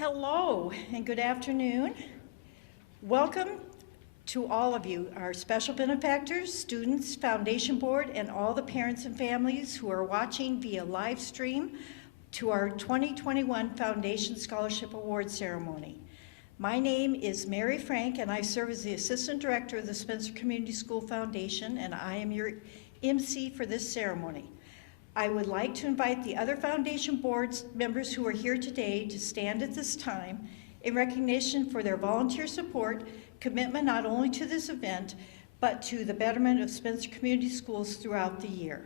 Hello and good afternoon. Welcome to all of you, our special benefactors, students, foundation board, and all the parents and families who are watching via live stream to our 2021 Foundation Scholarship Award Ceremony. My name is Mary Frank and I serve as the Assistant Director of the Spencer Community School Foundation, and I am your MC for this ceremony. I would like to invite the other foundation board members who are here today to stand at this time in recognition for their volunteer support, commitment not only to this event, but to the betterment of Spencer Community Schools throughout the year.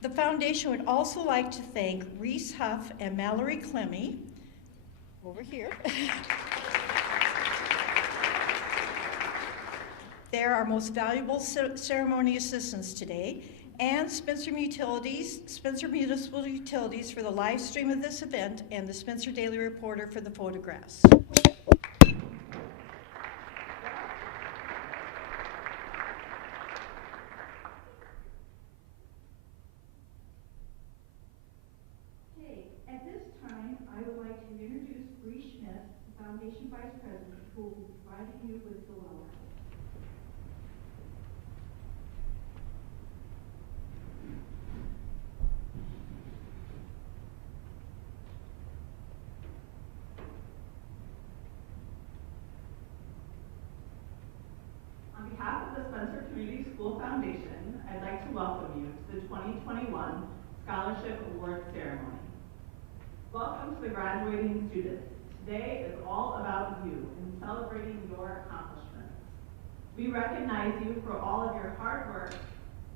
The foundation would also like to thank Reese Huff and Mallory Clemmy, over here. They're our most valuable ceremony assistants today, and Spencer Municipal Utilities for the live stream of this event, and the Spencer Daily Reporter for the photographs. At this time, I would like to introduce Bree Schmidt, the Foundation Vice President, who will be providing you with the welcome. On behalf of the Spencer Community School Foundation, I'd like to welcome you to the 2021 Scholarship Award Ceremony. Welcome to the graduating students. Today is all about you and celebrating your accomplishments. We recognize you for all of your hard work,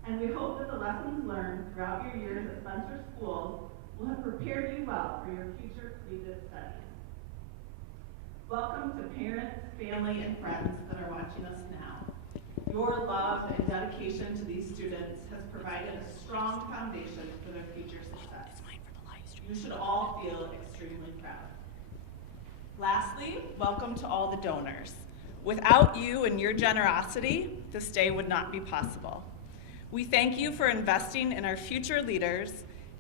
and we hope that the lessons learned throughout your years at Spencer Schools will have prepared you well for your future collegiate studies. Welcome to parents, family, and friends that are watching us now. Your love and dedication to these students has provided a strong foundation for their future success. You should all feel extremely proud. Lastly, welcome to all the donors. Without you and your generosity, this day would not be possible. We thank you for investing in our future leaders,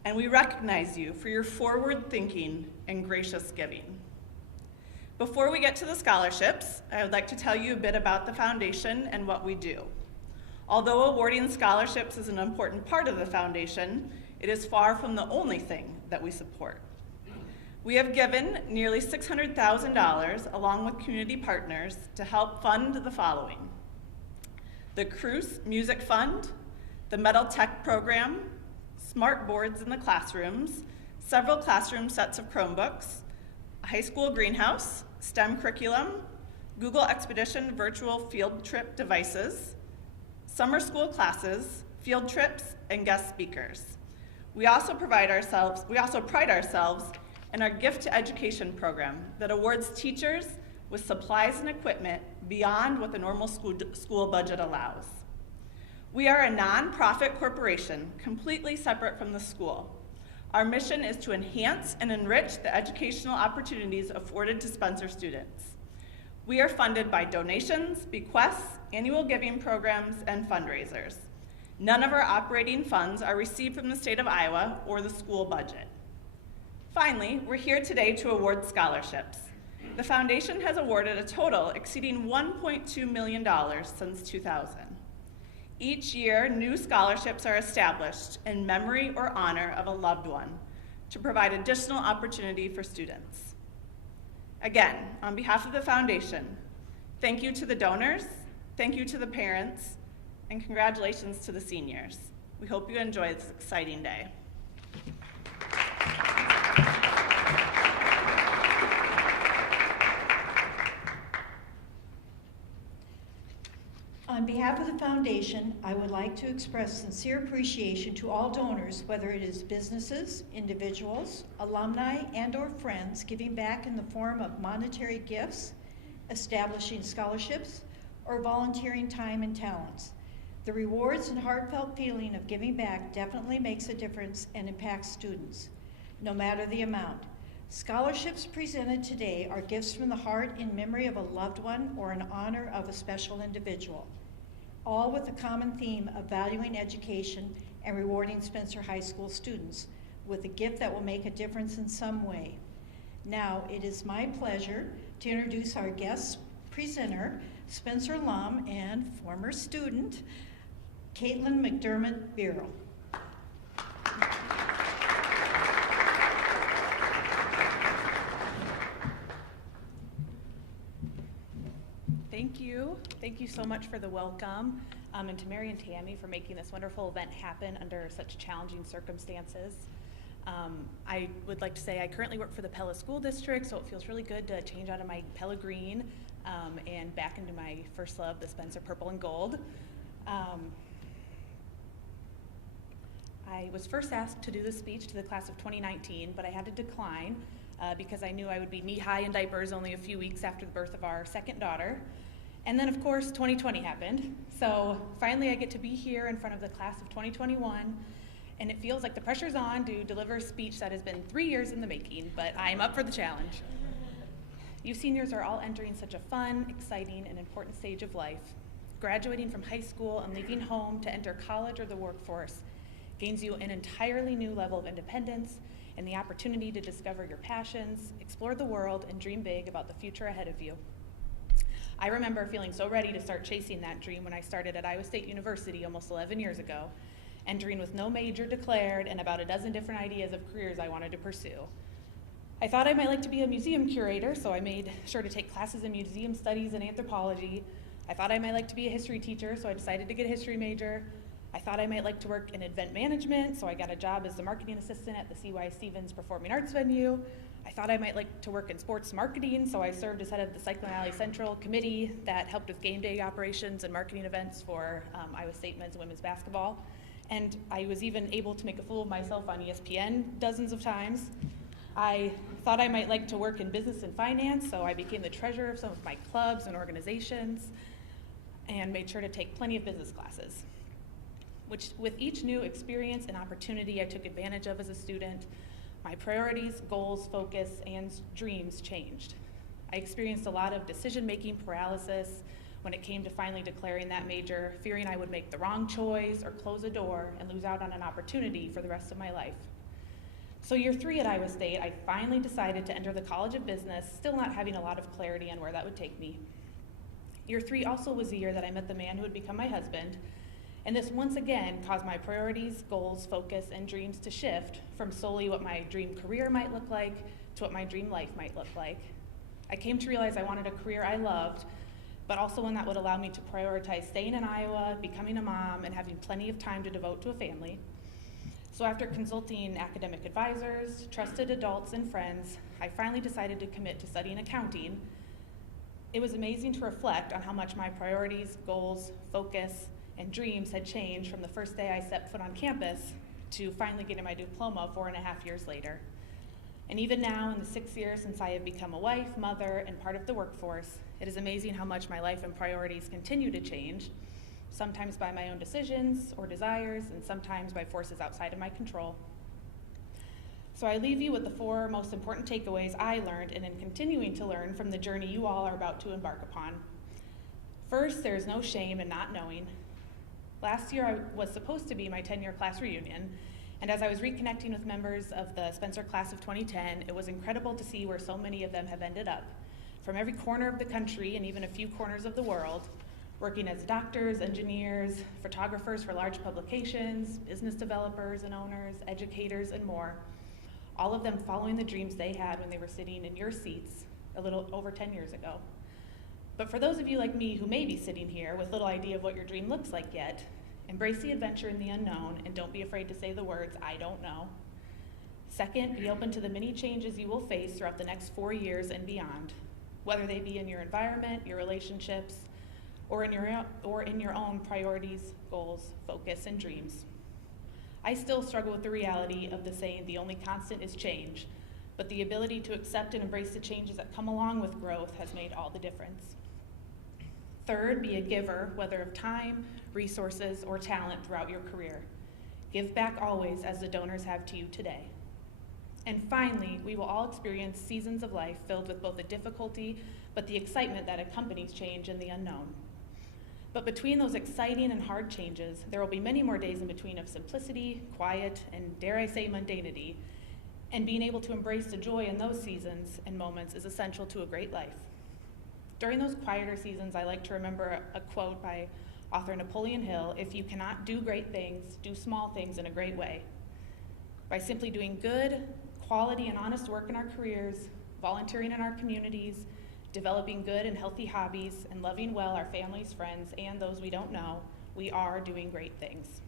and we recognize you for your forward thinking and gracious giving. Before we get to the scholarships, I would like to tell you a bit about the foundation and what we do. Although awarding scholarships is an important part of the foundation, it is far from the only thing that we support. We have given nearly $600,000 along with community partners to help fund the following: the Cruz Music Fund, the Metal Tech Program, smart boards in the classrooms, several classroom sets of Chromebooks, a high school greenhouse, STEM curriculum, Google Expedition virtual field trip devices, summer school classes, field trips, and guest speakers. We also pride ourselves in our Gift to Education program that awards teachers with supplies and equipment beyond what the normal school budget allows. We are a nonprofit corporation completely separate from the school. Our mission is to enhance and enrich the educational opportunities afforded to Spencer students. We are funded by donations, bequests, annual giving programs, and fundraisers. None of our operating funds are received from the state of Iowa or the school budget. Finally, we're here today to award scholarships. The foundation has awarded a total exceeding $1.2 million since 2000. Each year, new scholarships are established in memory or honor of a loved one to provide additional opportunity for students. Again, on behalf of the foundation, thank you to the donors, thank you to the parents, and congratulations to the seniors. We hope you enjoy this exciting day. On behalf of the foundation, I would like to express sincere appreciation to all donors, whether it is businesses, individuals, alumni, and/or friends giving back in the form of monetary gifts, establishing scholarships, or volunteering time and talents. The rewards and heartfelt feeling of giving back definitely makes a difference and impacts students, no matter the amount. Scholarships presented today are gifts from the heart in memory of a loved one or in honor of a special individual. all with the common theme of valuing education and rewarding Spencer High School students with a gift that will make a difference in some way. Now, it is my pleasure to introduce our guest presenter, Spencer alum and former student, Caitlin McDermott Birrell. Thank you. Thank you so much for the welcome, and to Mary and Tammy for making this wonderful event happen under such challenging circumstances. I would like to say I currently work for the Pella School District, so it feels really good to change out of my Pella green and back into my first love, the Spencer purple and gold. I was first asked to do this speech to the class of 2019, but I had to decline because I knew I would be knee-high in diapers only a few weeks after the birth of our second daughter. And then, of course, 2020 happened. So finally I get to be here in front of the class of 2021, and it feels like the pressure's on to deliver a speech that has been 3 years in the making, but I'm up for the challenge. You seniors are all entering such a fun, exciting, and important stage of life. Graduating from high school and leaving home to enter college or the workforce gains you an entirely new level of independence and the opportunity to discover your passions, explore the world, and dream big about the future ahead of you. I remember feeling so ready to start chasing that dream when I started at Iowa State University almost 11 years ago, entering with no major declared and about a dozen different ideas of careers I wanted to pursue. I thought I might like to be a museum curator, so I made sure to take classes in museum studies and anthropology. I thought I might like to be a history teacher, so I decided to get a history major. I thought I might like to work in event management, so I got a job as the marketing assistant at the C.Y. Stevens Performing Arts venue. I thought I might like to work in sports marketing, so I served as head of the Cyclone Alley Central committee that helped with game day operations and marketing events for Iowa State men's and women's basketball. And I was even able to make a fool of myself on ESPN dozens of times. I thought I might like to work in business and finance, so I became the treasurer of some of my clubs and organizations and made sure to take plenty of business classes. Which, with each new experience and opportunity I took advantage of as a student, my priorities, goals, focus, and dreams changed. I experienced a lot of decision-making paralysis when it came to finally declaring that major, fearing I would make the wrong choice or close a door and lose out on an opportunity for the rest of my life. So year 3 at Iowa State, I finally decided to enter the College of Business, still not having a lot of clarity on where that would take me. Year 3 also was the year that I met the man who would become my husband, and this once again caused my priorities, goals, focus, and dreams to shift from solely what my dream career might look like to what my dream life might look like. I came to realize I wanted a career I loved, but also one that would allow me to prioritize staying in Iowa, becoming a mom, and having plenty of time to devote to a family. So after consulting academic advisors, trusted adults, and friends, I finally decided to commit to studying accounting. It was amazing to reflect on how much my priorities, goals, focus, and dreams had changed from the first day I stepped foot on campus to finally getting my diploma 4.5 years later. And even now, in the 6 years since I have become a wife, mother, and part of the workforce, it is amazing how much my life and priorities continue to change, sometimes by my own decisions or desires, and sometimes by forces outside of my control. So I leave you with the 4 most important takeaways I learned and am continuing to learn from the journey you all are about to embark upon. First, there is no shame in not knowing. Last year I was supposed to be my 10-year class reunion, and as I was reconnecting with members of the Spencer class of 2010, it was incredible to see where so many of them have ended up. From every corner of the country and even a few corners of the world, working as doctors, engineers, photographers for large publications, business developers and owners, educators, and more. All of them following the dreams they had when they were sitting in your seats a little over 10 years ago. But for those of you like me who may be sitting here with little idea of what your dream looks like yet, embrace the adventure in the unknown and don't be afraid to say the words, "I don't know." Second, be open to the many changes you will face throughout the next 4 years and beyond, whether they be in your environment, your relationships, or in your own priorities, goals, focus, and dreams. I still struggle with the reality of the saying, "The only constant is change," but the ability to accept and embrace the changes that come along with growth has made all the difference. Third, be a giver, whether of time, resources, or talent throughout your career. Give back always as the donors have to you today. And finally, we will all experience seasons of life filled with both the difficulty but the excitement that accompanies change and the unknown. But between those exciting and hard changes, there will be many more days in between of simplicity, quiet, and dare I say mundanity. And being able to embrace the joy in those seasons and moments is essential to a great life. During those quieter seasons, I like to remember a quote by author Napoleon Hill: "If you cannot do great things, do small things in a great way." By simply doing good, quality, and honest work in our careers, volunteering in our communities, developing good and healthy hobbies, and loving well our families, friends, and those we don't know, we are doing great things.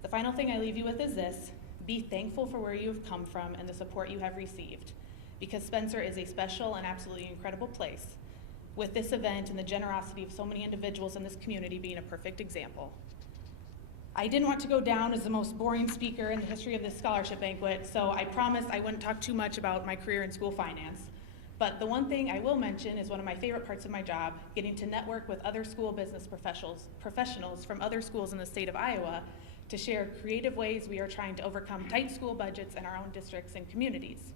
The final thing I leave you with is this: be thankful for where you have come from and the support you have received, because Spencer is a special and absolutely incredible place, with this event and the generosity of so many individuals in this community being a perfect example. I didn't want to go down as the most boring speaker in the history of this scholarship banquet, so I promised I wouldn't talk too much about my career in school finance. But the one thing I will mention is one of my favorite parts of my job: getting to network with other school business professionals from other schools in the state of Iowa to share creative ways we are trying to overcome tight school budgets in our own districts and communities.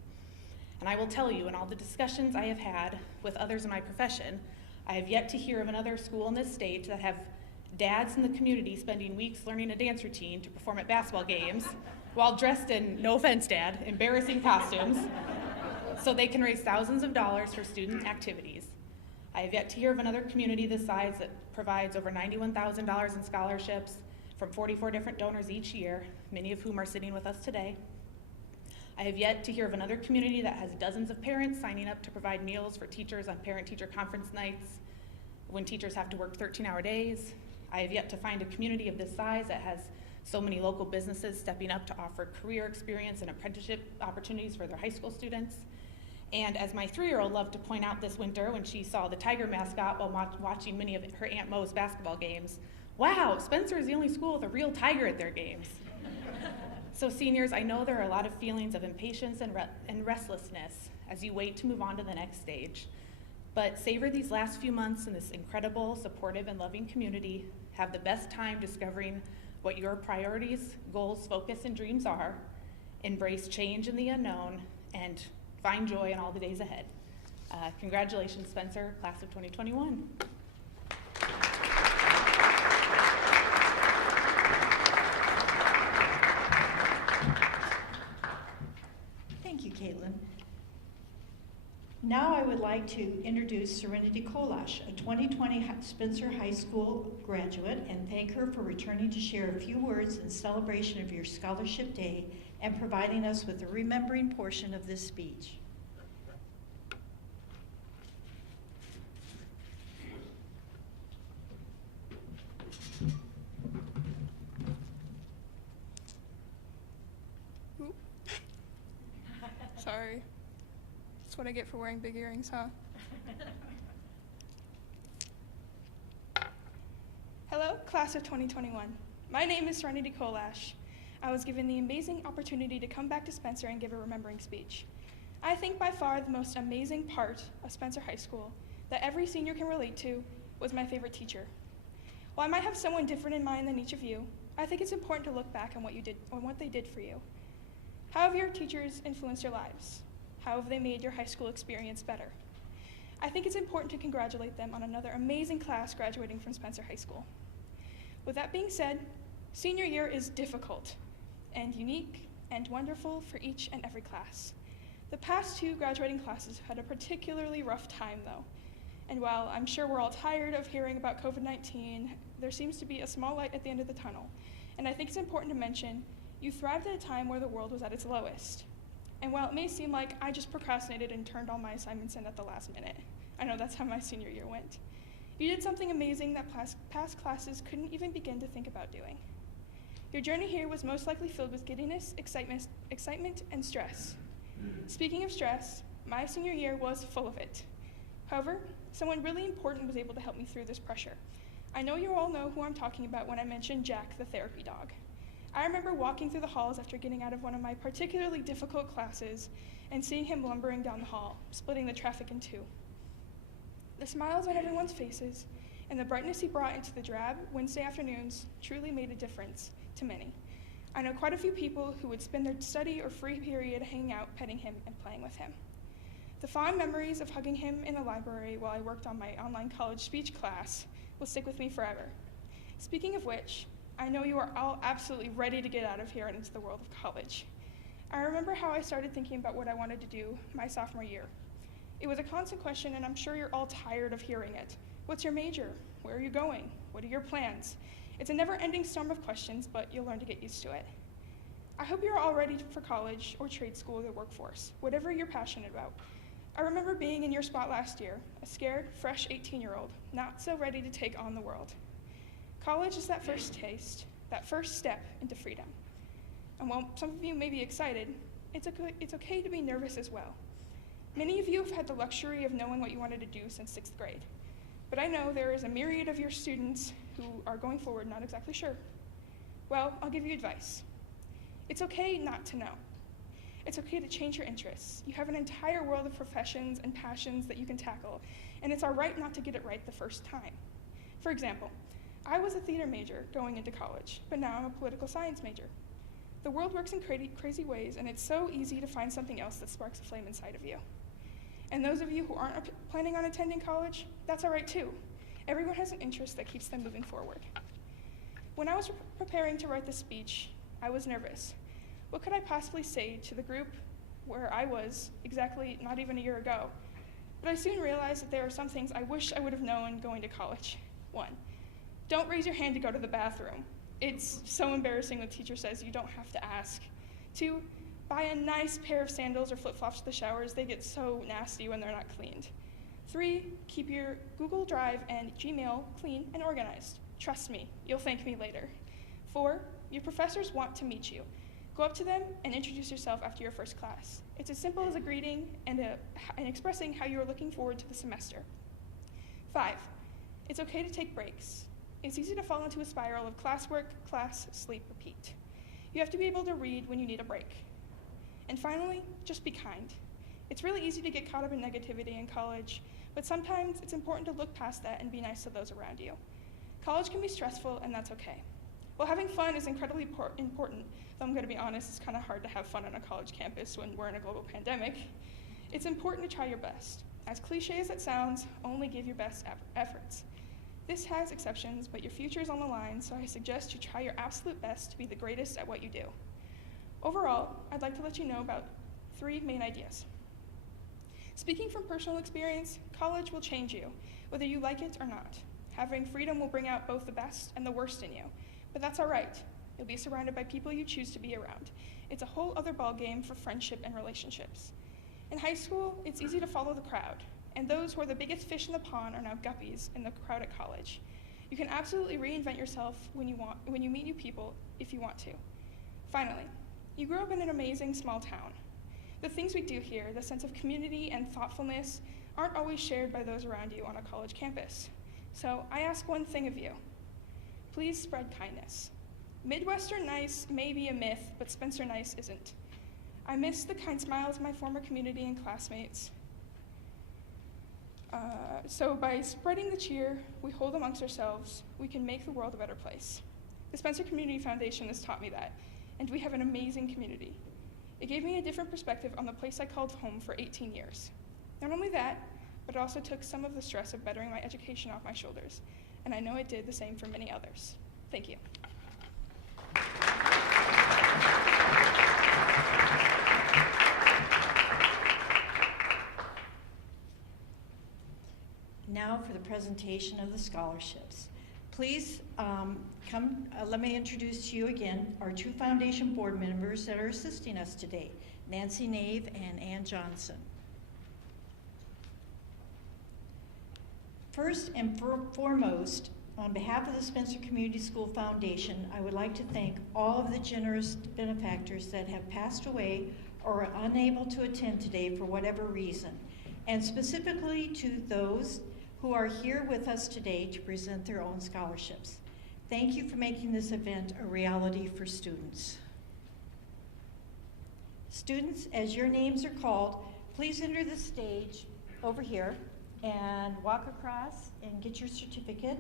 And I will tell you, in all the discussions I have had with others in my profession, I have yet to hear of another school in this state that have dads in the community spending weeks learning a dance routine to perform at basketball games while dressed in, no offense, Dad, embarrassing costumes, so they can raise thousands of dollars for student activities. I have yet to hear of another community this size that provides over $91,000 in scholarships from 44 different donors each year, many of whom are sitting with us today. I have yet to hear of another community that has dozens of parents signing up to provide meals for teachers on parent-teacher conference nights when teachers have to work 13-hour days. I have yet to find a community of this size that has so many local businesses stepping up to offer career experience and apprenticeship opportunities for their high school students. And as my 3-year-old loved to point out this winter when she saw the Tiger mascot while watching many of her Aunt Mo's basketball games, "Wow, Spencer is the only school with a real tiger at their games." So seniors, I know there are a lot of feelings of impatience and restlessness as you wait to move on to the next stage. But savor these last few months in this incredible, supportive, and loving community. Have the best time discovering what your priorities, goals, focus, and dreams are. Embrace change in the unknown, and find joy in all the days ahead. Congratulations, Spencer, class of 2021. Thank you, Caitlin. Now I would like to introduce Serenity Kolash, a 2020 Spencer High School graduate, and thank her for returning to share a few words in celebration of your Scholarship Day and providing us with the remembering portion of this speech. Oop. Sorry. That's what I get for wearing big earrings, huh? Hello, class of 2021. My name is Serenity Kolash. I was given the amazing opportunity to come back to Spencer and give a remembering speech. I think by far the most amazing part of Spencer High School that every senior can relate to was my favorite teacher. While I might have someone different in mind than each of you, I think it's important to look back on what they did for you. How have your teachers influenced your lives? How have they made your high school experience better? I think it's important to congratulate them on another amazing class graduating from Spencer High School. With that being said, senior year is difficult and unique and wonderful for each and every class. The past 2 graduating classes have had a particularly rough time though. And while I'm sure we're all tired of hearing about COVID-19, there seems to be a small light at the end of the tunnel. And I think it's important to mention, you thrived at a time where the world was at its lowest. And while it may seem like I just procrastinated and turned all my assignments in at the last minute, I know that's how my senior year went. You did something amazing that past classes couldn't even begin to think about doing. Your journey here was most likely filled with giddiness, excitement, and stress. Speaking of stress, my senior year was full of it. However, someone really important was able to help me through this pressure. I know you all know who I'm talking about when I mention Jack, the therapy dog. I remember walking through the halls after getting out of one of my particularly difficult classes and seeing him lumbering down the hall, splitting the traffic in 2. The smiles on everyone's faces and the brightness he brought into the drab Wednesday afternoons truly made a difference to many. I know quite a few people who would spend their study or free period hanging out, petting him, and playing with him. The fond memories of hugging him in the library while I worked on my online college speech class will stick with me forever. Speaking of which, I know you are all absolutely ready to get out of here and into the world of college. I remember how I started thinking about what I wanted to do my sophomore year. It was a constant question, and I'm sure you're all tired of hearing it. What's your major? Where are you going? What are your plans? It's a never-ending storm of questions, but you'll learn to get used to it. I hope you're all ready for college or trade school or the workforce, whatever you're passionate about. I remember being in your spot last year, a scared, fresh 18-year-old, not so ready to take on the world. College is that first taste, that first step into freedom. And while some of you may be excited, it's okay to be nervous as well. Many of you have had the luxury of knowing what you wanted to do since 6th grade. But I know there is a myriad of your students who are going forward not exactly sure. Well, I'll give you advice. It's okay not to know. It's okay to change your interests. You have an entire world of professions and passions that you can tackle, and it's all right not to get it right the first time. For example, I was a theater major going into college, but now I'm a political science major. The world works in crazy ways, and it's so easy to find something else that sparks a flame inside of you. And those of you who aren't planning on attending college, that's all right too. Everyone has an interest that keeps them moving forward. When I was preparing to write this speech, I was nervous. What could I possibly say to the group where I was exactly not even a year ago? But I soon realized that there are some things I wish I would have known going to college. 1, don't raise your hand to go to the bathroom. It's so embarrassing when the teacher says you don't have to ask. 2, buy a nice pair of sandals or flip-flops to the showers. They get so nasty when they're not cleaned. 3, keep your Google Drive and Gmail clean and organized. Trust me, you'll thank me later. 4, your professors want to meet you. Go up to them and introduce yourself after your first class. It's as simple as a greeting and expressing how you're looking forward to the semester. 5, it's okay to take breaks. It's easy to fall into a spiral of classwork, class, sleep, repeat. You have to be able to read when you need a break. And finally, just be kind. It's really easy to get caught up in negativity in college, but sometimes it's important to look past that and be nice to those around you. College can be stressful, and that's okay. While having fun is incredibly important, though I'm going to be honest, it's kind of hard to have fun on a college campus when we're in a global pandemic, it's important to try your best. As cliche as it sounds, only give your best efforts. This has exceptions, but your future is on the line, so I suggest you try your absolute best to be the greatest at what you do. Overall, I'd like to let you know about 3 main ideas. Speaking from personal experience, college will change you, whether you like it or not. Having freedom will bring out both the best and the worst in you, but that's all right. You'll be surrounded by people you choose to be around. It's a whole other ballgame for friendship and relationships. In high school, it's easy to follow the crowd, and those who are the biggest fish in the pond are now guppies in the crowd at college. You can absolutely reinvent yourself when you meet new people if you want to. Finally, you grew up in an amazing small town. The things we do here, the sense of community and thoughtfulness, aren't always shared by those around you on a college campus. So I ask one thing of you. Please spread kindness. Midwestern nice may be a myth, but Spencer nice isn't. I miss the kind smiles of my former community and classmates. So by spreading the cheer we hold amongst ourselves, we can make the world a better place. The Spencer Community Foundation has taught me that, and we have an amazing community. It gave me a different perspective on the place I called home for 18 years. Not only that, but it also took some of the stress of bettering my education off my shoulders, and I know it did the same for many others. Thank you. Now for the presentation of the scholarships. Please let me introduce to you again our 2 foundation board members that are assisting us today, Nancy Nave and Ann Johnson. First and foremost, on behalf of the Spencer Community School Foundation, I would like to thank all of the generous benefactors that have passed away or are unable to attend today for whatever reason, and specifically to those who are here with us today to present their own scholarships. Thank you for making this event a reality for students. Students, as your names are called, please enter the stage over here and walk across and get your certificate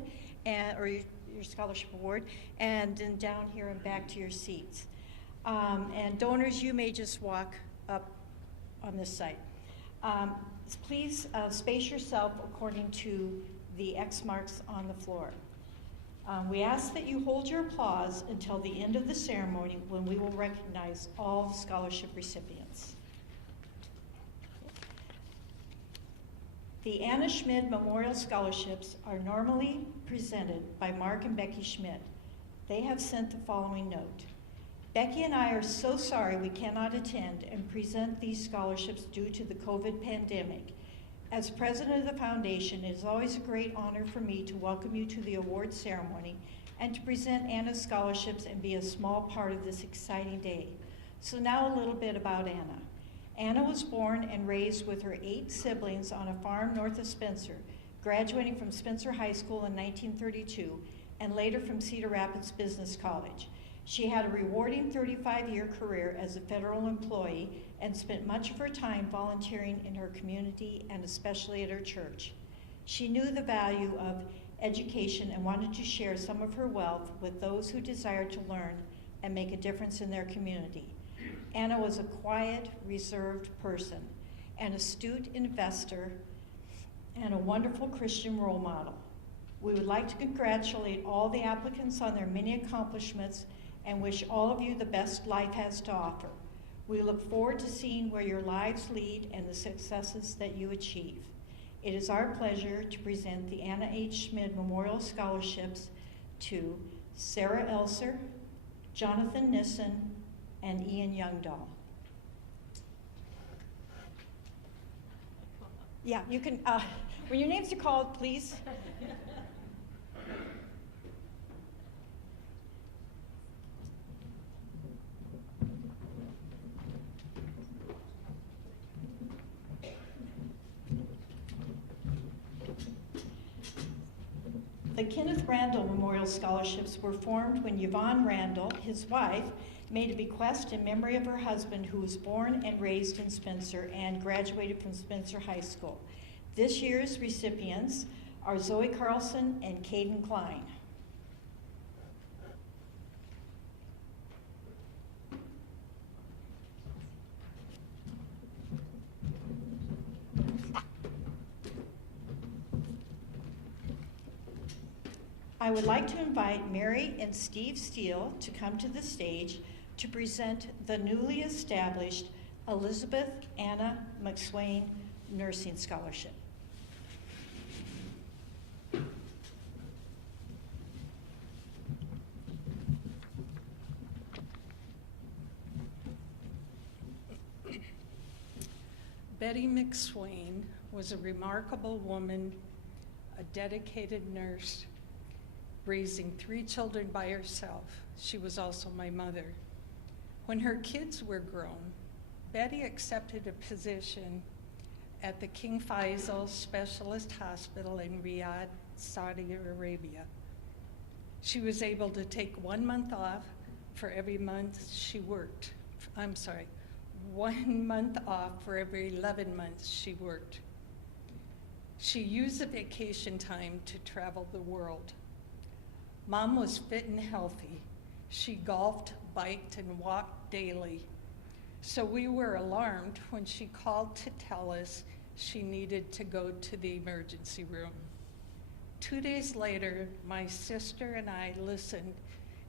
or your scholarship award, and then down here and back to your seats. And donors, you may just walk up on this side. Please space yourself according to the X marks on the floor. We ask that you hold your applause until the end of the ceremony when we will recognize all scholarship recipients. The Anna Schmid Memorial Scholarships are normally presented by Mark and Becky Schmidt. They have sent the following note. Becky and I are so sorry we cannot attend and present these scholarships due to the COVID pandemic. As president of the foundation, it is always a great honor for me to welcome you to the award ceremony and to present Anna's scholarships and be a small part of this exciting day. So now a little bit about Anna. Anna was born and raised with her 8 siblings on a farm north of Spencer, graduating from Spencer High School in 1932 and later from Cedar Rapids Business College. She had a rewarding 35-year career as a federal employee and spent much of her time volunteering in her community and especially at her church. She knew the value of education and wanted to share some of her wealth with those who desired to learn and make a difference in their community. Anna was a quiet, reserved person, an astute investor, and a wonderful Christian role model. We would like to congratulate all the applicants on their many accomplishments and wish all of you the best life has to offer. We look forward to seeing where your lives lead and the successes that you achieve. It is our pleasure to present the Anna H. Schmid Memorial Scholarships to Sarah Elser, Jonathan Nissen, and Ian Youngdahl. Yeah, you can, when your names are called, please. The Kenneth Randall Memorial Scholarships were formed when Yvonne Randall, his wife, made a bequest in memory of her husband who was born and raised in Spencer and graduated from Spencer High School. This year's recipients are Zoe Carlson and Caden Klein. I would like to invite Mary and Steve Steele to come to the stage to present the newly established Elizabeth Anna McSwain Nursing Scholarship. Betty McSwain was a remarkable woman, a dedicated nurse, raising 3 children by herself. She was also my mother. When her kids were grown, Betty accepted a position at the King Faisal Specialist Hospital in Riyadh, Saudi Arabia. She was able to take 1 month off for every month she worked. 1 month off for every 11 months she worked. She used the vacation time to travel the world. Mom was fit and healthy. She golfed, biked, and walked daily. So we were alarmed when she called to tell us she needed to go to the emergency room. 2 days later, my sister and I listened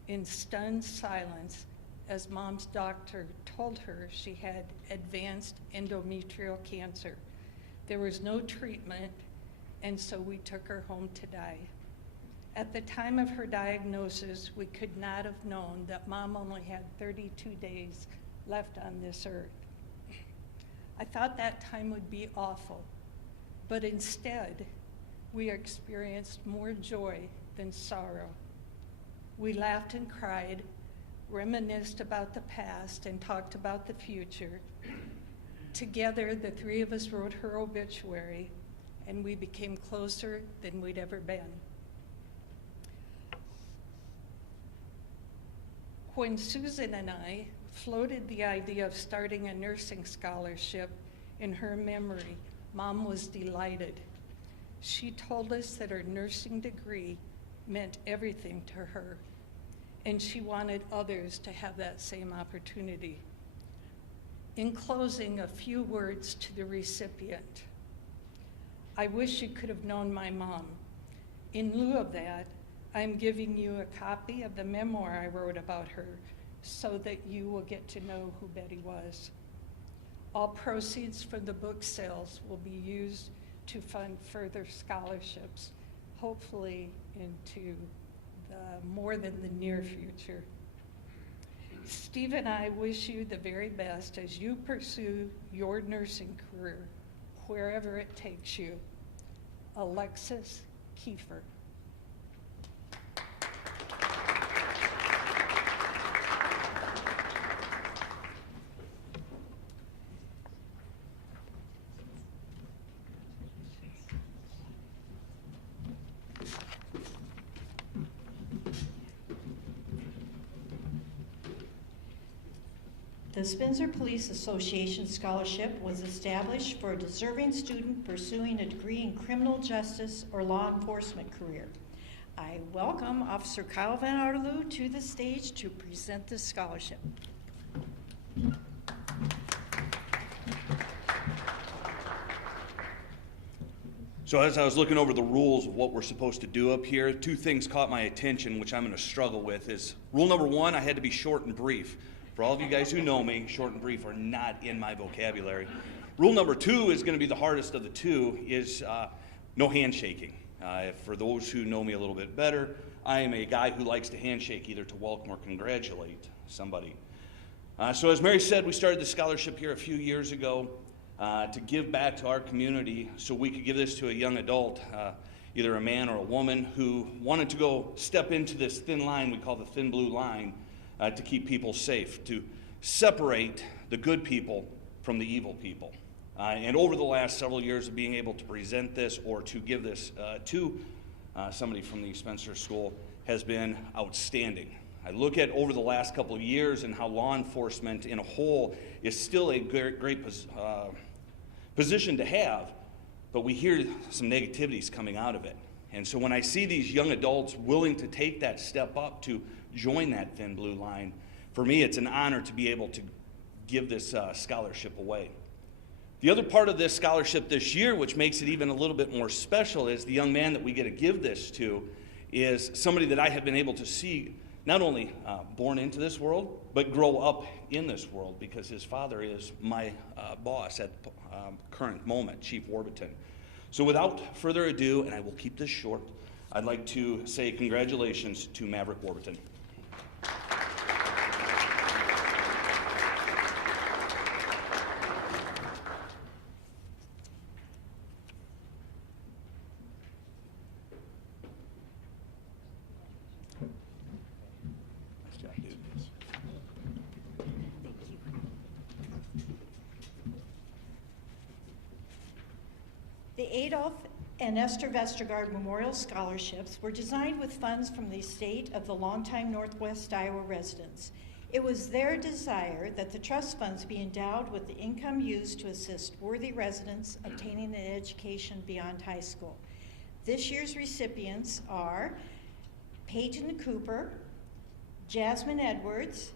in stunned silence as Mom's doctor told her she had advanced endometrial cancer. There was no treatment, and so we took her home to die. At the time of her diagnosis, we could not have known that Mom only had 32 days left on this earth. I thought that time would be awful, but instead, we experienced more joy than sorrow. We laughed and cried, reminisced about the past, and talked about the future. Together, the 3 of us wrote her obituary, and we became closer than we'd ever been. When Susan and I floated the idea of starting a nursing scholarship in her memory, Mom was delighted. She told us that her nursing degree meant everything to her, and she wanted others to have that same opportunity. In closing, a few words to the recipient. I wish you could have known my mom. In lieu of that, I'm giving you a copy of the memoir I wrote about her so that you will get to know who Betty was. All proceeds from the book sales will be used to fund further scholarships, hopefully into the more than the near future. Steve and I wish you the very best as you pursue your nursing career, wherever it takes you. Alexis Kiefer. The Spencer Police Association Scholarship was established for a deserving student pursuing a degree in criminal justice or law enforcement career. I welcome Officer Kyle Van Arterloo to the stage to present this scholarship. So as I was looking over the rules of what we're supposed to do up here, two things caught my attention, which I'm going to struggle with. Is rule number one, I had to be short and brief. For all of you guys who know me, short and brief are not in my vocabulary. Rule number two is going to be the hardest of the two, is no handshaking. For those who know me a little bit better, I am a guy who likes to handshake either to welcome or congratulate somebody. So as Mary said, we started the scholarship here a few years ago to give back to our community so we could give this to a young adult, either a man or a woman, who wanted to go step into this thin line we call the thin blue line, to keep people safe, to separate the good people from the evil people. And over the last several years of being able to present this or to give this to somebody from the Spencer School has been outstanding. I look at over the last couple of years and how law enforcement in a whole is still a great position to have, but we hear some negativities coming out of it. And so when I see these young adults willing to take that step up to join that thin blue line, for me it's an honor to be able to give this scholarship away. The other part of this scholarship this year, which makes it even a little bit more special, is the young man that we get to give this to is somebody that I have been able to see not only born into this world, but grow up in this world, because his father is my boss at the current moment, Chief Warburton. So without further ado, and I will keep this short, I'd like to say congratulations to Maverick Warburton. Nice job, dude. The Adolf and Esther Vestergaard Memorial Scholarships were designed with funds from the estate of the longtime Northwest Iowa residents. It was their desire that the trust funds be endowed with the income used to assist worthy residents obtaining an education beyond high school. This year's recipients are Peyton Cooper, Jasmine Edwards,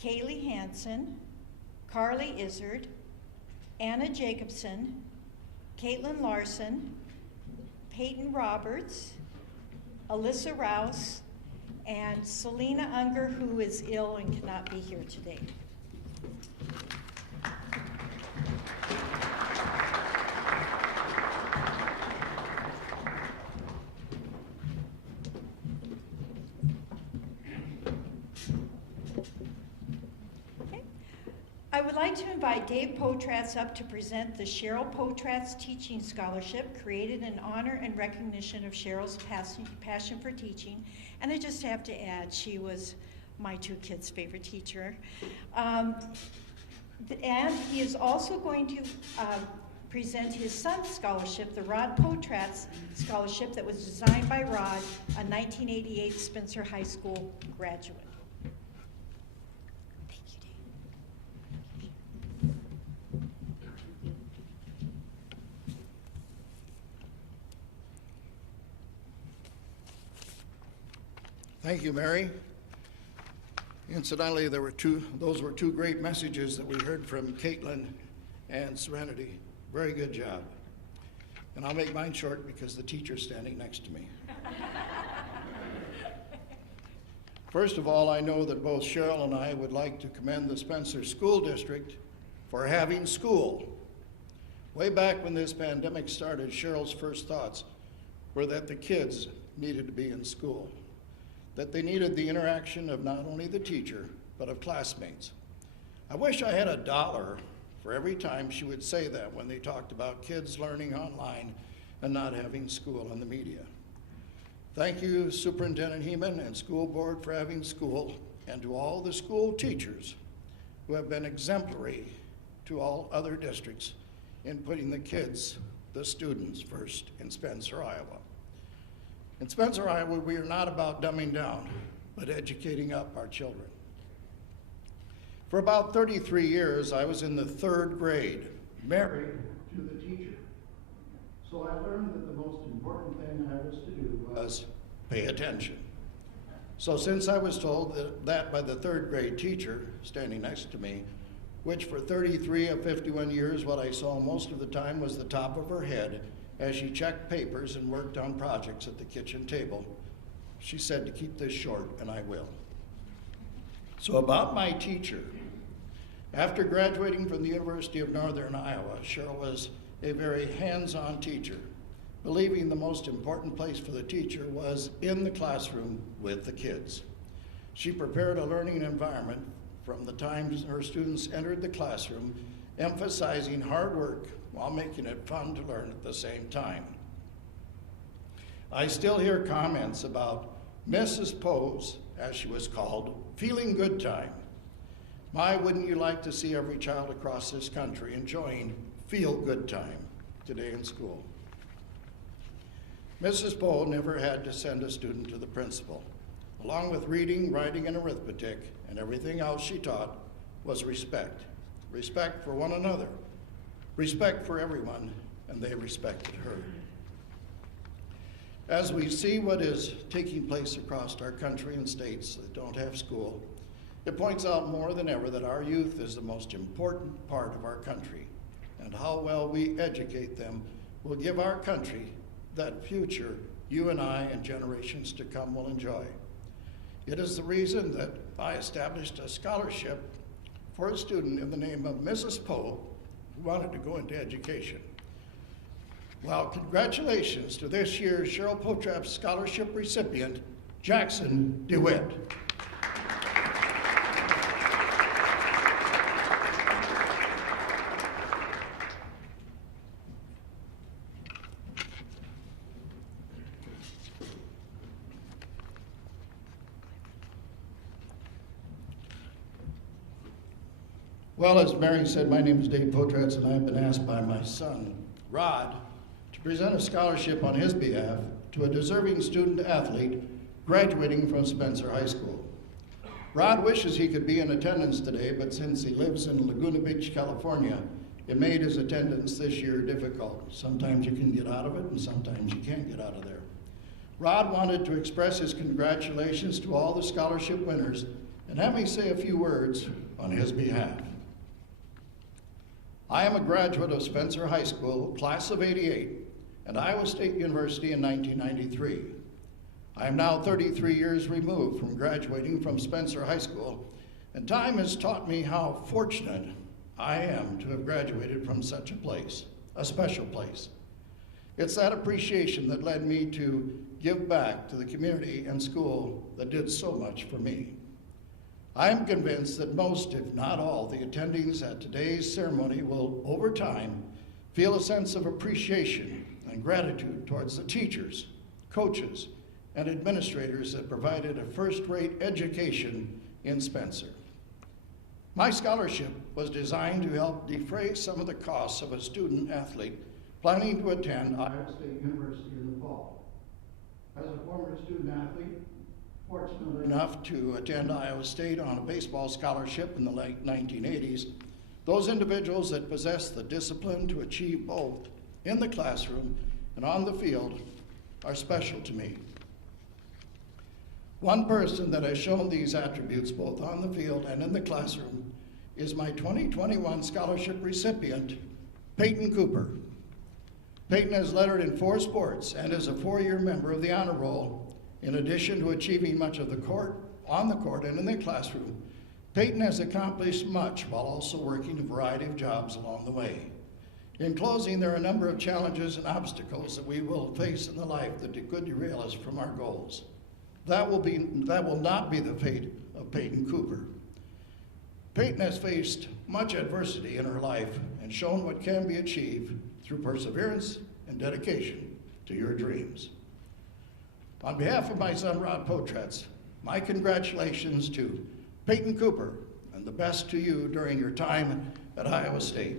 Kaylee Hansen, Carly Izzard, Anna Jacobson, Caitlin Larson, Peyton Roberts, Alyssa Rouse, and Selena Unger, who is ill and cannot be here today. I would like to invite Dave Potratz up to present the Cheryl Potratz Teaching Scholarship, created in honor and recognition of Cheryl's passion for teaching. And I just have to add, she was my two kids' favorite teacher. And he is also going to present his son's scholarship, the Rod Potratz Scholarship, that was designed by Rod, a 1988 Spencer High School graduate. Thank you, Mary. Incidentally, those were two great messages that we heard from Caitlin and Serenity. Very good job. And I'll make mine short because the teacher's standing next to me. First of all, I know that both Cheryl and I would like to commend the Spencer School District for having school. Way back when this pandemic started, Cheryl's first thoughts were that the kids needed to be in school, that they needed the interaction of not only the teacher, but of classmates. I wish I had $1 for every time she would say that when they talked about kids learning online and not having school in the media. Thank you, Superintendent Heeman and School Board, for having school, and to all the school teachers who have been exemplary to all other districts in putting the kids, the students, first in Spencer, Iowa. In Spencer, Iowa, we are not about dumbing down, but educating up our children. For about 33 years, I was in the 3rd grade, married to the teacher. So I learned that the most important thing I was to do was pay attention. So since I was told that by the 3rd grade teacher standing next to me, which for 33 of 51 years, what I saw most of the time was the top of her head as she checked papers and worked on projects at the kitchen table, she said to keep this short, and I will. So about my teacher, after graduating from the University of Northern Iowa, Cheryl was a very hands-on teacher, believing the most important place for the teacher was in the classroom with the kids. She prepared a learning environment from the time her students entered the classroom, emphasizing hard work while making it fun to learn at the same time. I still hear comments about Mrs. Pose, as she was called, feeling good time. My, wouldn't you like to see every child across this country enjoying feel good time today in school? Mrs. Poe never had to send a student to the principal. Along with reading, writing, and arithmetic, and everything else she taught was respect. Respect for one another, respect for everyone, and they respected her. As we see what is taking place across our country and states that don't have school, it points out more than ever that our youth is the most important part of our country, and how well we educate them will give our country that future you and I and generations to come will enjoy. It is the reason that I established a scholarship for a student in the name of Mrs. Poe who wanted to go into education. Well, congratulations to this year's Cheryl Potrap Scholarship recipient, Jackson DeWitt. Well, as Mary said, my name is Dave Potratz, and I've been asked by my son, Rod, to present a scholarship on his behalf to a deserving student athlete graduating from Spencer High School. Rod wishes he could be in attendance today, but since he lives in Laguna Beach, California, it made his attendance this year difficult. Sometimes you can get out of it, and sometimes you can't get out of there. Rod wanted to express his congratulations to all the scholarship winners and have me say a few words on his behalf. I am a graduate of Spencer High School, class of '88, and Iowa State University in 1993. I am now 33 years removed from graduating from Spencer High School, and time has taught me how fortunate I am to have graduated from such a place, a special place. It's that appreciation that led me to give back to the community and school that did so much for me. I am convinced that most, if not all, the attendees at today's ceremony will, over time, feel a sense of appreciation and gratitude towards the teachers, coaches, and administrators that provided a first-rate education in Spencer. My scholarship was designed to help defray some of the costs of a student athlete planning to attend Iowa State University in the fall. As a former student athlete, fortunate enough to attend Iowa State on a baseball scholarship in the late 1980s, those individuals that possess the discipline to achieve both in the classroom and on the field are special to me. One person that has shown these attributes both on the field and in the classroom is my 2021 scholarship recipient, Peyton Cooper. Peyton has lettered in 4 sports and is a 4-year member of the honor roll. In addition to achieving much of the court, on the court and in the classroom, Peyton has accomplished much while also working a variety of jobs along the way. In closing, there are a number of challenges and obstacles that we will face in the life that could derail us from our goals. That will not be the fate of Peyton Cooper. Peyton has faced much adversity in her life and shown what can be achieved through perseverance and dedication to your dreams. On behalf of my son, Rod Potratz, my congratulations to Peyton Cooper and the best to you during your time at Iowa State.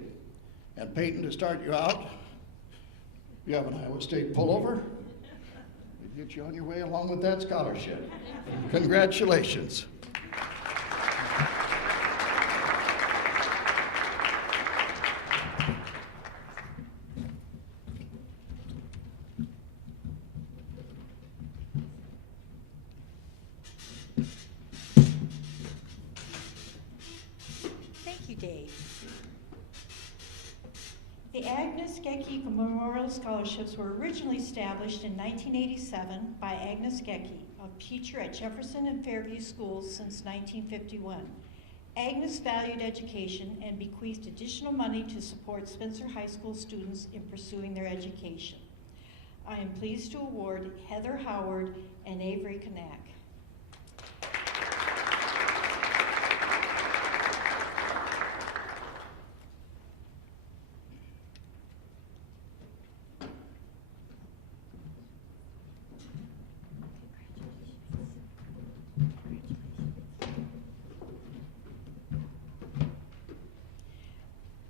And Peyton, to start you out, you have an Iowa State pullover. We get you on your way along with that scholarship. Congratulations. Thank you, Dave. The Agnes Gecki Memorial Scholarships were originally established in 1987 by Agnes Gecki, a teacher at Jefferson and Fairview schools since 1951. Agnes valued education and bequeathed additional money to support Spencer High School students in pursuing their education. I am pleased to award Heather Howard and Avery Kanak.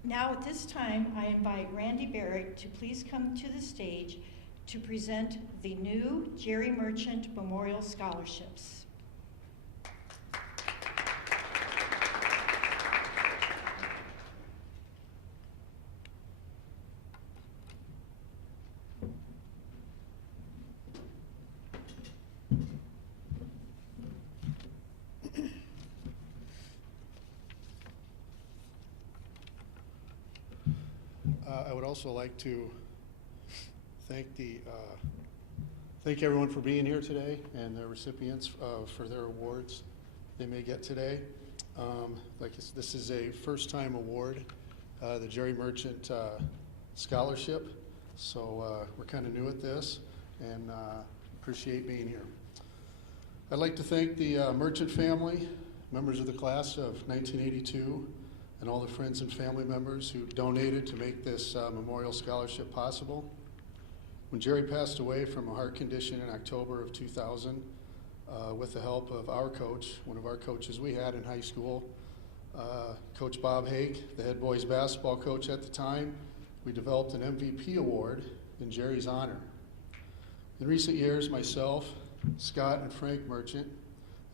Now at this time, I invite Randy Barrett to please come to the stage to present the new Jerry Merchant Memorial Scholarships. I would also like to thank everyone for being here today and the recipients for their awards they may get today. This is a first-time award, the Jerry Merchant Scholarship. So we're kind of new at this and appreciate being here. I'd like to thank the Merchant family, members of the class of 1982, and all the friends and family members who donated to make this Memorial Scholarship possible. When Jerry passed away from a heart condition in October of 2000, with the help of our coach, one of our coaches we had in high school, Coach Bob Hake, the head boys basketball coach at the time, we developed an MVP award in Jerry's honor. In recent years, myself, Scott, and Frank Merchant,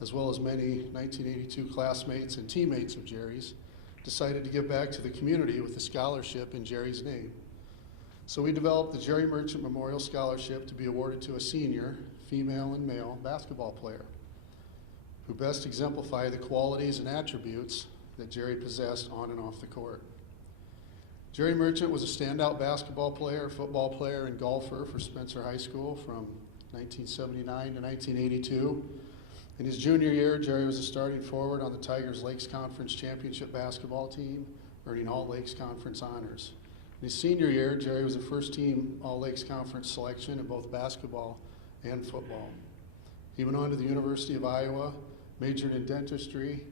as well as many 1982 classmates and teammates of Jerry's, decided to give back to the community with a scholarship in Jerry's name. So we developed the Jerry Merchant Memorial Scholarship to be awarded to a senior, female and male basketball player who best exemplify the qualities and attributes that Jerry possessed on and off the court. Jerry Merchant was a standout basketball player, football player, and golfer for Spencer High School from 1979 to 1982. In his junior year, Jerry was a starting forward on the Tigers Lakes Conference Championship basketball team, earning all Lakes Conference honors. In his senior year, Jerry was a first-team All-Lakes Conference selection in both basketball and football. He went on to the University of Iowa, majored in dentistry,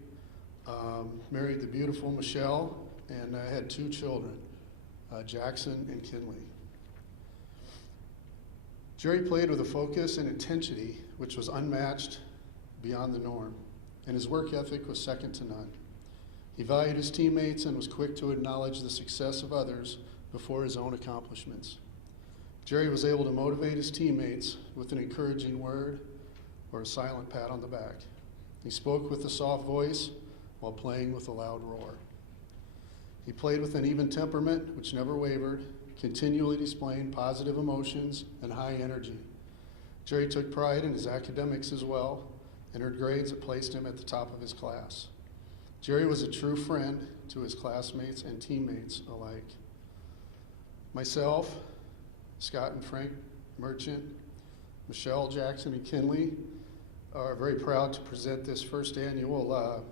married the beautiful Michelle, and had 2 children, Jackson and Kinley. Jerry played with a focus and intensity which was unmatched, beyond the norm, and his work ethic was second to none. He valued his teammates and was quick to acknowledge the success of others before his own accomplishments. Jerry was able to motivate his teammates with an encouraging word or a silent pat on the back. He spoke with a soft voice while playing with a loud roar. He played with an even temperament which never wavered, continually displaying positive emotions and high energy. Jerry took pride in his academics as well, and earned grades that placed him at the top of his class. Jerry was a true friend to his classmates and teammates alike. Myself, Scott and Frank Merchant, Michelle Jackson McKinley are very proud to present this first annual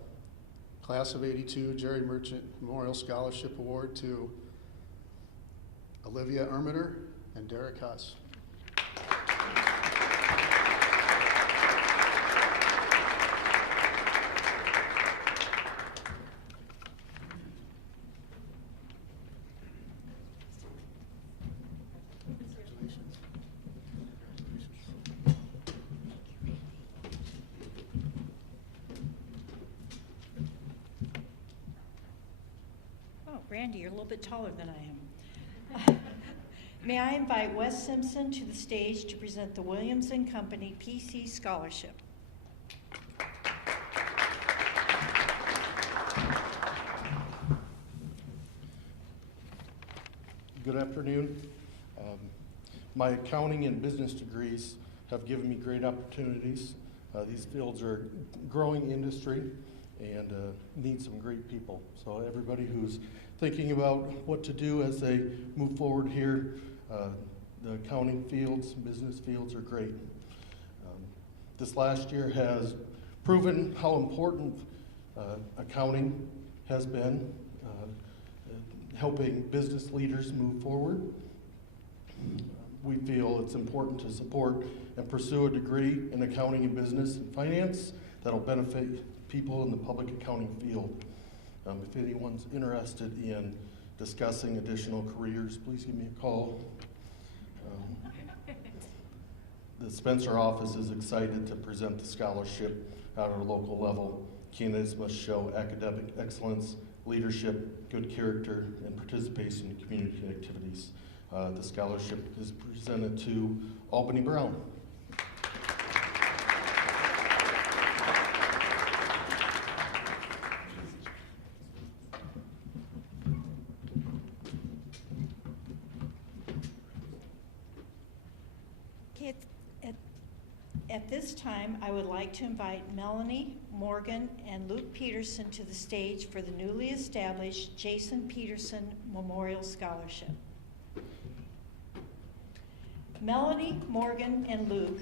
Class of '82 Jerry Merchant Memorial Scholarship Award to Olivia Ermiter and Derek Huss. Oh, Randy, you're a little bit taller than I am. May I invite Wes Simpson to the stage to present the Williams and Company PC Scholarship. Good afternoon. My accounting and business degrees have given me great opportunities. These fields are a growing industry and need some great people. So everybody who's thinking about what to do as they move forward here, the accounting fields, business fields are great. This last year has proven how important accounting has been, helping business leaders move forward. We feel it's important to support and pursue a degree in accounting and business and finance that'll benefit people in the public accounting field. If anyone's interested in discussing additional careers, please give me a call. The Spencer office is excited to present the scholarship at our local level. Candidates must show academic excellence, leadership, good character, and participation in community activities. The scholarship is presented to Albany Brown. Okay, at this time, I would like to invite Melanie Morgan and Luke Peterson to the stage for the newly established Jason Peterson Memorial Scholarship. Melanie, Morgan, and Luke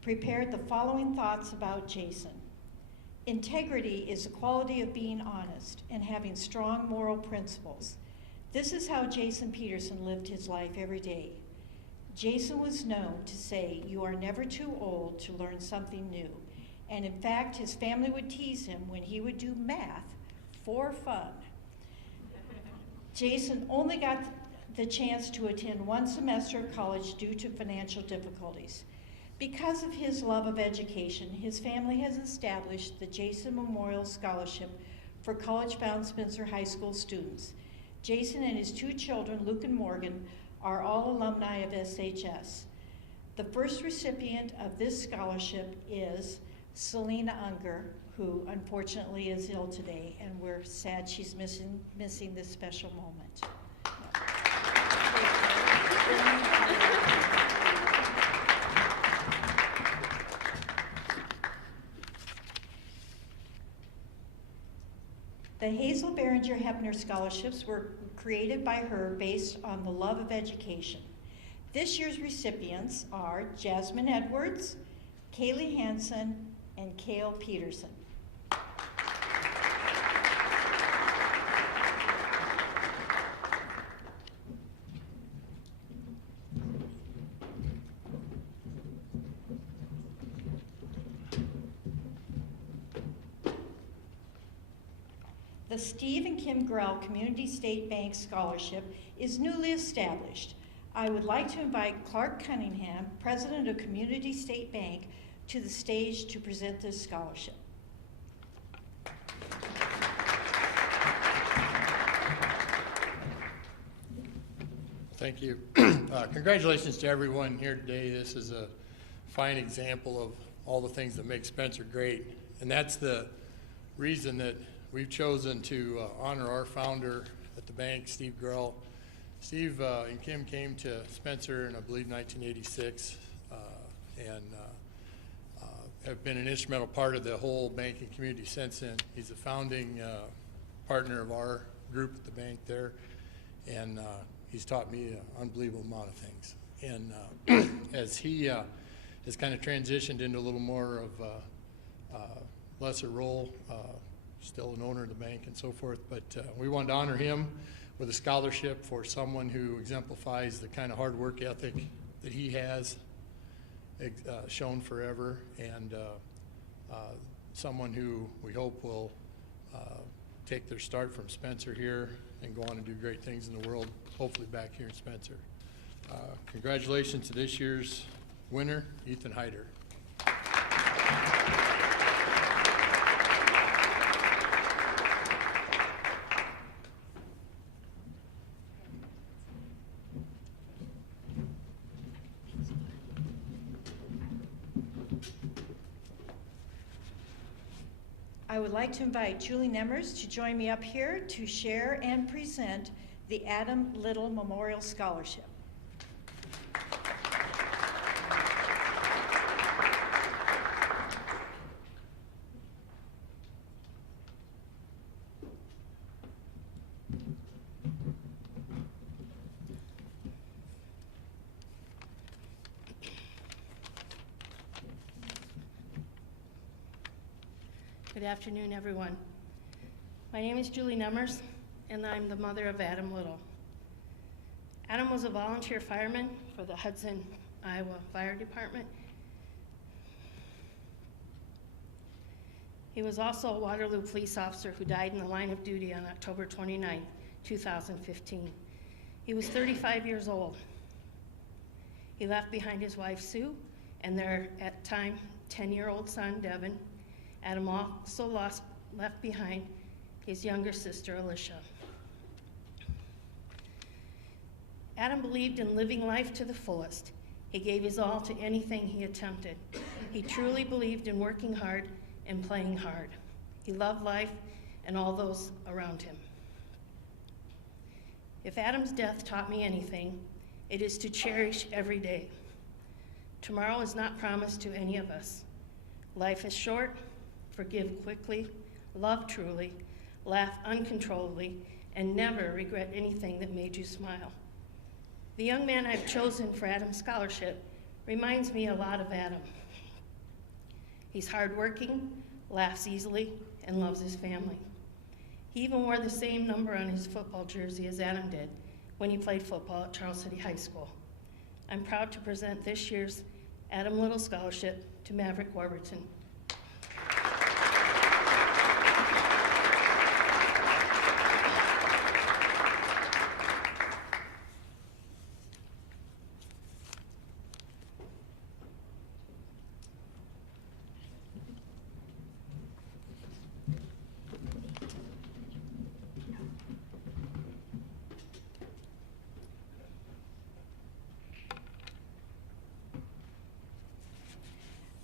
prepared the following thoughts about Jason. Integrity is the quality of being honest and having strong moral principles. This is how Jason Peterson lived his life every day. Jason was known to say, "You are never too old to learn something new." And in fact, his family would tease him when he would do math for fun. Jason only got the chance to attend one semester of college due to financial difficulties. Because of his love of education, his family has established the Jason Memorial Scholarship for college-bound Spencer High School students. Jason and his two children, Luke and Morgan, are all alumni of SHS. The first recipient of this scholarship is Selena Unger, who unfortunately is ill today, and we're sad she's missing this special moment. The Hazel Behringer Hepner Scholarships were created by her based on the love of education. This year's recipients are Jasmine Edwards, Kaylee Hansen, and Cale Peterson. The Steve and Kim Grell Community State Bank Scholarship is newly established. I would like to invite Clark Cunningham, President of Community State Bank, to the stage to present this scholarship. Thank you. Congratulations to everyone here today. This is a fine example of all the things that make Spencer great. And that's the reason that we've chosen to honor our founder at the bank, Steve Grell. Steve and Kim came to Spencer in, I believe, 1986, and have been an instrumental part of the whole banking community since then. He's a founding partner of our group at the bank there, and he's taught me an unbelievable amount of things. And as he has kind of transitioned into a little more of a lesser role, still an owner of the bank and so forth, but we wanted to honor him with a scholarship for someone who exemplifies the kind of hard work ethic that he has shown forever, and someone who we hope will take their start from Spencer here and go on and do great things in the world, hopefully back here in Spencer. Congratulations to this year's winner, Ethan Hyder. I would like to invite Julie Nemmers to join me up here to share and present the Adam Little Memorial Scholarship. Good afternoon, everyone. My name is Julie Nemmers, and I'm the mother of Adam Little. Adam was a volunteer fireman for the Hudson, Iowa Fire Department. He was also a Waterloo police officer who died in the line of duty on October 29, 2015. He was 35 years old. He left behind his wife, Sue, and their, at the time, 10-year-old son, Devin. Adam also left behind his younger sister, Alicia. Adam believed in living life to the fullest. He gave his all to anything he attempted. He truly believed in working hard and playing hard. He loved life and all those around him. If Adam's death taught me anything, it is to cherish every day. Tomorrow is not promised to any of us. Life is short. Forgive quickly, love truly, laugh uncontrollably, and never regret anything that made you smile. The young man I've chosen for Adam's scholarship reminds me a lot of Adam. He's hardworking, laughs easily, and loves his family. He even wore the same number on his football jersey as Adam did when he played football at Charles City High School. I'm proud to present this year's Adam Little Scholarship to Maverick Warburton.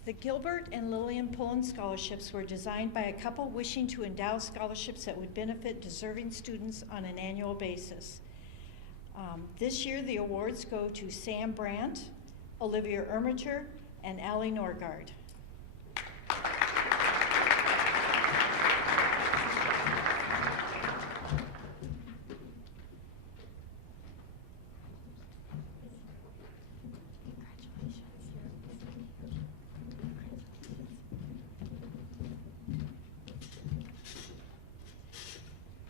The Gilbert and Lillian Pullen scholarships were designed by a couple wishing to endow scholarships that would benefit deserving students on an annual basis. This year, the awards go to Sam Brandt, Olivia Erminger, and Allie Norgard.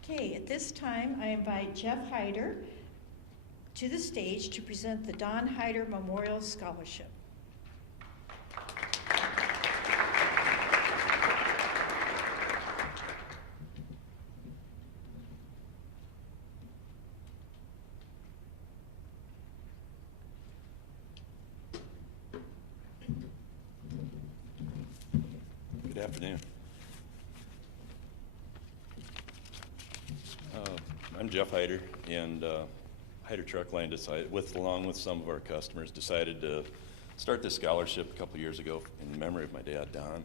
Okay, at this time, I invite Jeff Hyder to the stage to present the Don Hyder Memorial Scholarship. Good afternoon. I'm Jeff Hyder, and Hyder Truck Line along with some of our customers, decided to start this scholarship a couple years ago in memory of my dad, Don.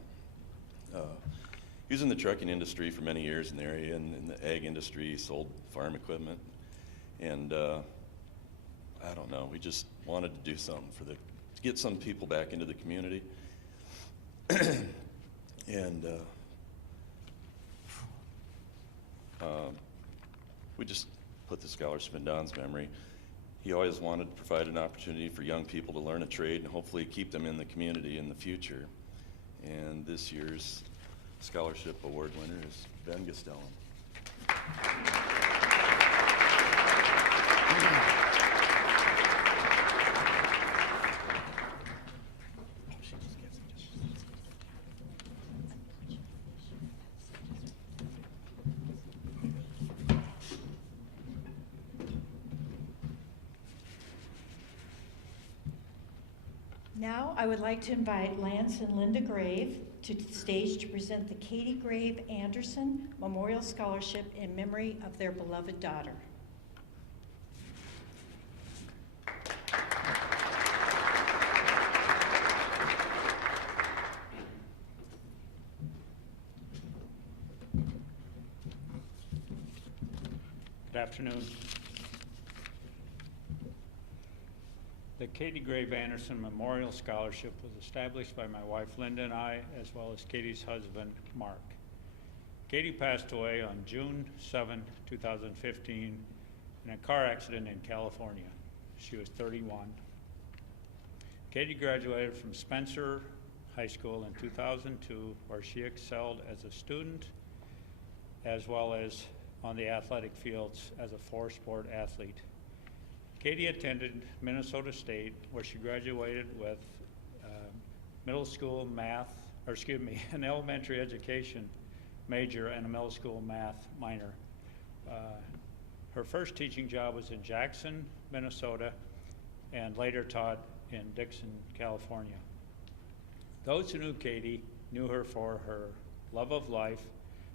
He was in the trucking industry for many years in the area, and in the ag industry, sold farm equipment, and I don't know, we just wanted to do something to get some people back into the community. And we just put the scholarship in Don's memory. He always wanted to provide an opportunity for young people to learn a trade and hopefully keep them in the community in the future. And this year's scholarship award winner is Ben Gustellan. Now, I would like to invite Lance and Linda Grave to the stage to present the Katie Grave Anderson Memorial Scholarship in memory of their beloved daughter. Good afternoon. The Katie Grave Anderson Memorial Scholarship was established by my wife Linda and I, as well as Katie's husband, Mark. Katie passed away on June 7, 2015 in a car accident in California. She was 31. Katie graduated from Spencer High School in 2002, where she excelled as a student as well as on the athletic fields as a four-sport athlete. Katie attended Minnesota State, where she graduated with middle school math, an elementary education major and a middle school math minor. Her first teaching job was in Jackson, Minnesota, and later taught in Dixon, California. Those who knew Katie knew her for her love of life,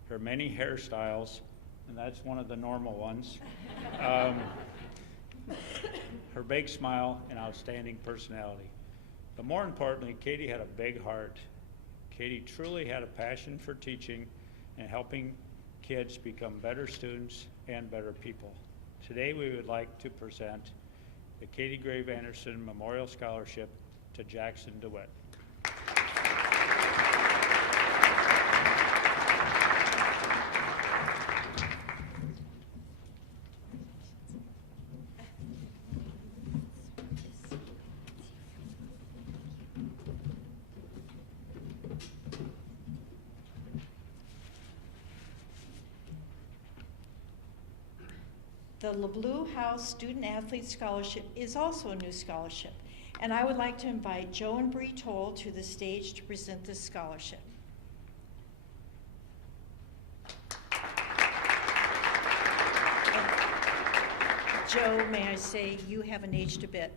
her many hairstyles, and that's one of the normal ones, her big smile and outstanding personality. But more importantly, Katie had a big heart. Katie truly had a passion for teaching and helping kids become better students and better people. Today we would like to present the Katie Grave Anderson Memorial Scholarship to Jackson DeWitt. The LeBlue House Student Athlete Scholarship is also a new scholarship, and I would like to invite Joe and Bree Toll to the stage to present this scholarship. Joe, may I say, you haven't aged a bit.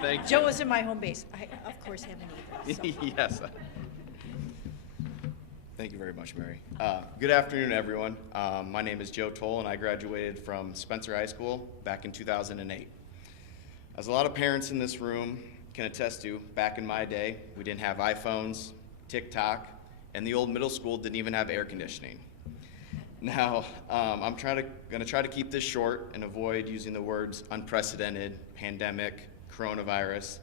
Thank you. Joe was in my home base. I, of course, haven't either. So. Yes. Thank you very much, Mary. Good afternoon, everyone. My name is Joe Toll, and I graduated from Spencer High School back in 2008. As a lot of parents in this room can attest to, back in my day, we didn't have iPhones, TikTok, and the old middle school didn't even have air conditioning. Now, I'm gonna try to keep this short and avoid using the words unprecedented, pandemic, coronavirus.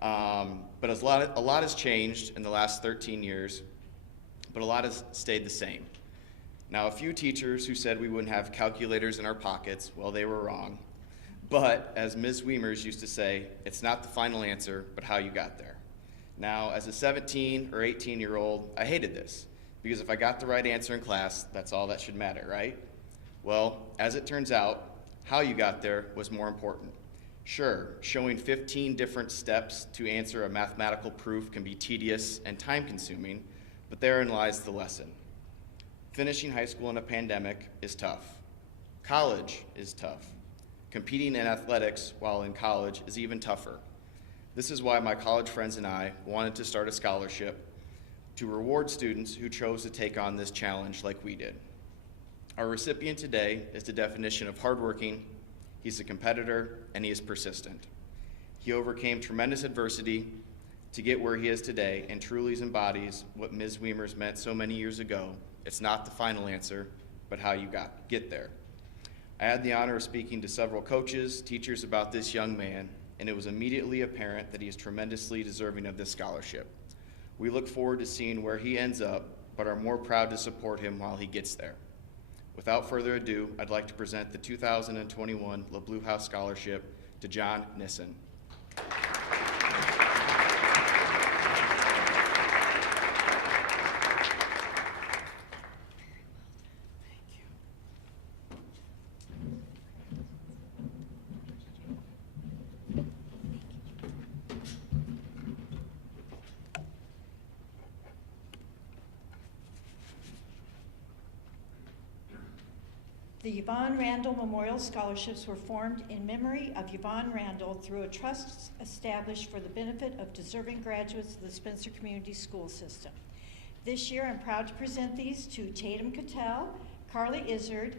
But a lot has changed in the last 13 years. But a lot has stayed the same. Now, a few teachers who said we wouldn't have calculators in our pockets, well, they were wrong. But as Ms. Wiemers used to say, it's not the final answer, but how you got there. Now, as a 17 or 18-year-old, I hated this, because if I got the right answer in class, that's all that should matter, right? Well, as it turns out, how you got there was more important. Sure, showing 15 different steps to answer a mathematical proof can be tedious and time-consuming, but therein lies the lesson. Finishing high school in a pandemic is tough. College is tough. Competing in athletics while in college is even tougher. This is why my college friends and I wanted to start a scholarship to reward students who chose to take on this challenge like we did. Our recipient today is the definition of hardworking, he's a competitor, and he is persistent. He overcame tremendous adversity to get where he is today, and truly embodies what Ms. Wiemers meant so many years ago. It's not the final answer, but how you get there. I had the honor of speaking to several coaches, teachers about this young man, and it was immediately apparent that he is tremendously deserving of this scholarship. We look forward to seeing where he ends up, but are more proud to support him while he gets there. Without further ado, I'd like to present the 2021 LeBlue House Scholarship Dejon Nissen. The Yvonne Randall Memorial Scholarships were formed in memory of Yvonne Randall through a trust established for the benefit of deserving graduates of the Spencer Community School System. This year, I'm proud to present these to Tatum Cattell, Carly Izzard,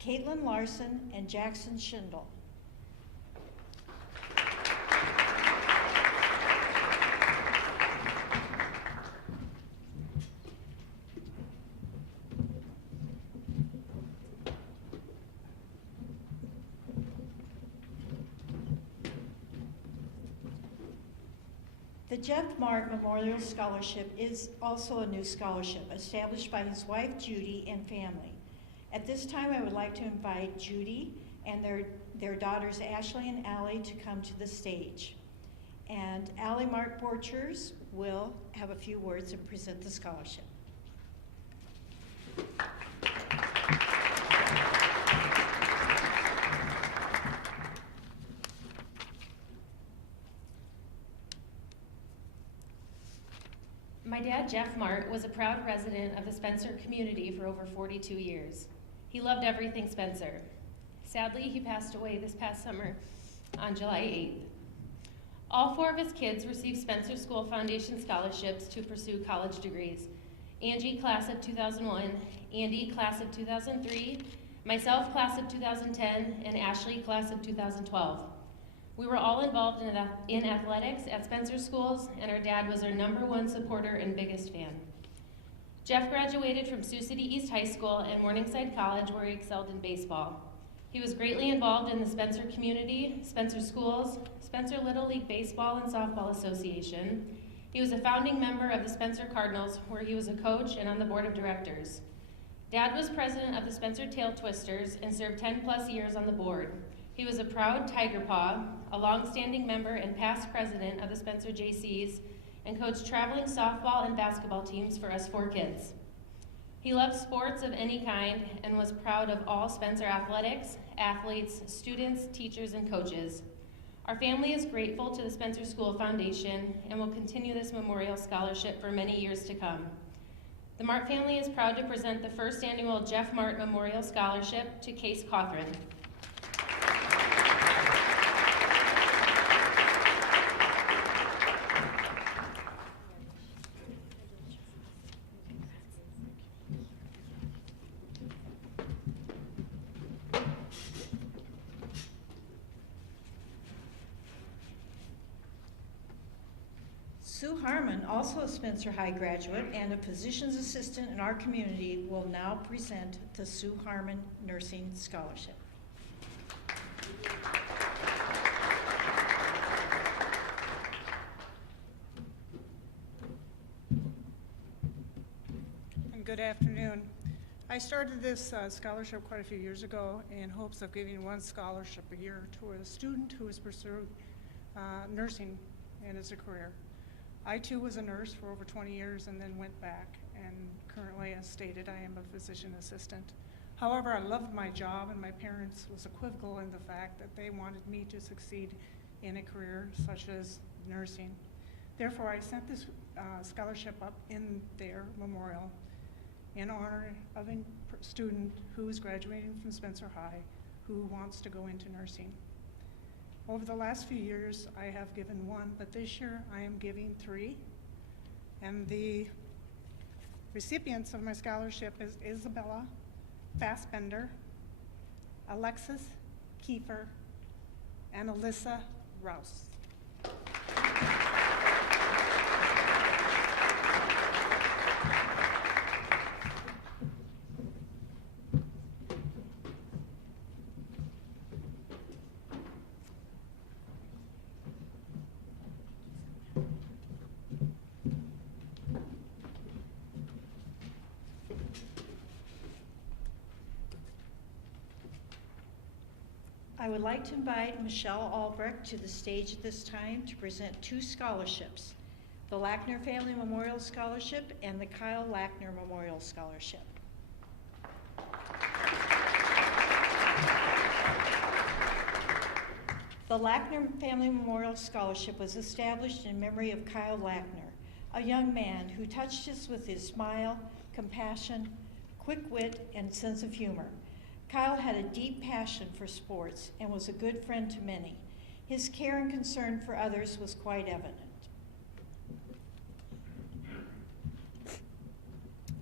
Caitlin Larson, and Jackson Schindel. The Jeff Mart Memorial Scholarship is also a new scholarship established by his wife Judy and family. At this time, I would like to invite Judy and their daughters Ashley and Allie to come to the stage. And Allie Mart Borchers will have a few words and present the scholarship. My dad, Jeff Mart, was a proud resident of the Spencer community for over 42 years. He loved everything Spencer. Sadly, he passed away this past summer on July 8th. All 4 of his kids received Spencer School Foundation scholarships to pursue college degrees. Angie, class of 2001, Andy, class of 2003, myself, class of 2010, and Ashley, class of 2012. We were all involved in athletics at Spencer schools, and our dad was our #1 supporter and biggest fan. Jeff graduated from Sioux City East High School and Morningside College, where he excelled in baseball. He was greatly involved in the Spencer community, Spencer schools, Spencer Little League Baseball and Softball Association. He was a founding member of the Spencer Cardinals, where he was a coach and on the board of directors. Dad was president of the Spencer Tail Twisters and served 10+ years on the board. He was a proud Tiger Paw, a long-standing member and past president of the Spencer JCs, and coached traveling softball and basketball teams for us 4 kids. He loved sports of any kind and was proud of all Spencer athletics, athletes, students, teachers, and coaches. Our family is grateful to the Spencer School Foundation and will continue this memorial scholarship for many years to come. The Mart family is proud to present the first annual Jeff Mart Memorial Scholarship to Case Cawthron. Sue Harmon, also a Spencer High graduate and a physician's assistant in our community, will now present the Sue Harmon Nursing Scholarship. And good afternoon. I started this scholarship quite a few years ago in hopes of giving 1 scholarship a year to a student who is pursuing nursing and as a career. I too was a nurse for over 20 years and then went back, and currently, as stated, I am a physician assistant. However, I loved my job, and my parents was equivocal in the fact that they wanted me to succeed in a career such as nursing. Therefore, I sent this scholarship up in their memorial in honor of a student who is graduating from Spencer High who wants to go into nursing. Over the last few years, I have given 1, but this year I am giving 3. And the recipients of my scholarship is Isabella Fassbender, Alexis Kiefer, and Alyssa Rouse. I would like to invite Michelle Albrecht to the stage at this time to present 2 scholarships, the Lackner Family Memorial Scholarship and the Kyle Lackner Memorial Scholarship. The Lackner Family Memorial Scholarship was established in memory of Kyle Lackner, a young man who touched us with his smile, compassion, quick wit, and sense of humor. Kyle had a deep passion for sports and was a good friend to many. His care and concern for others was quite evident.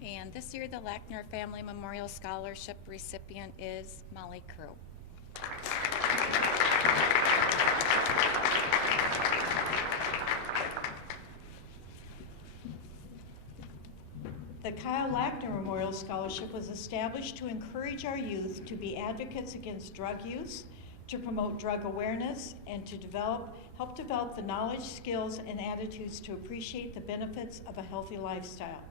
And this year, the Lackner Family Memorial Scholarship recipient is Molly Crew. The Kyle Lackner Memorial Scholarship was established to encourage our youth to be advocates against drug use, to promote drug awareness, and to help develop the knowledge, skills, and attitudes to appreciate the benefits of a healthy lifestyle.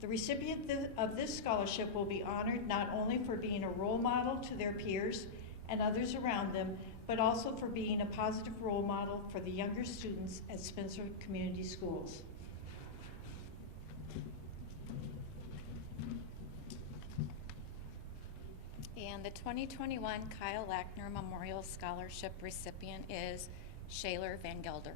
The recipient of this scholarship will be honored not only for being a role model to their peers and others around them, but also for being a positive role model for the younger students at Spencer Community Schools. And the 2021 Kyle Lackner Memorial Scholarship recipient is Shaylor Van Gelder.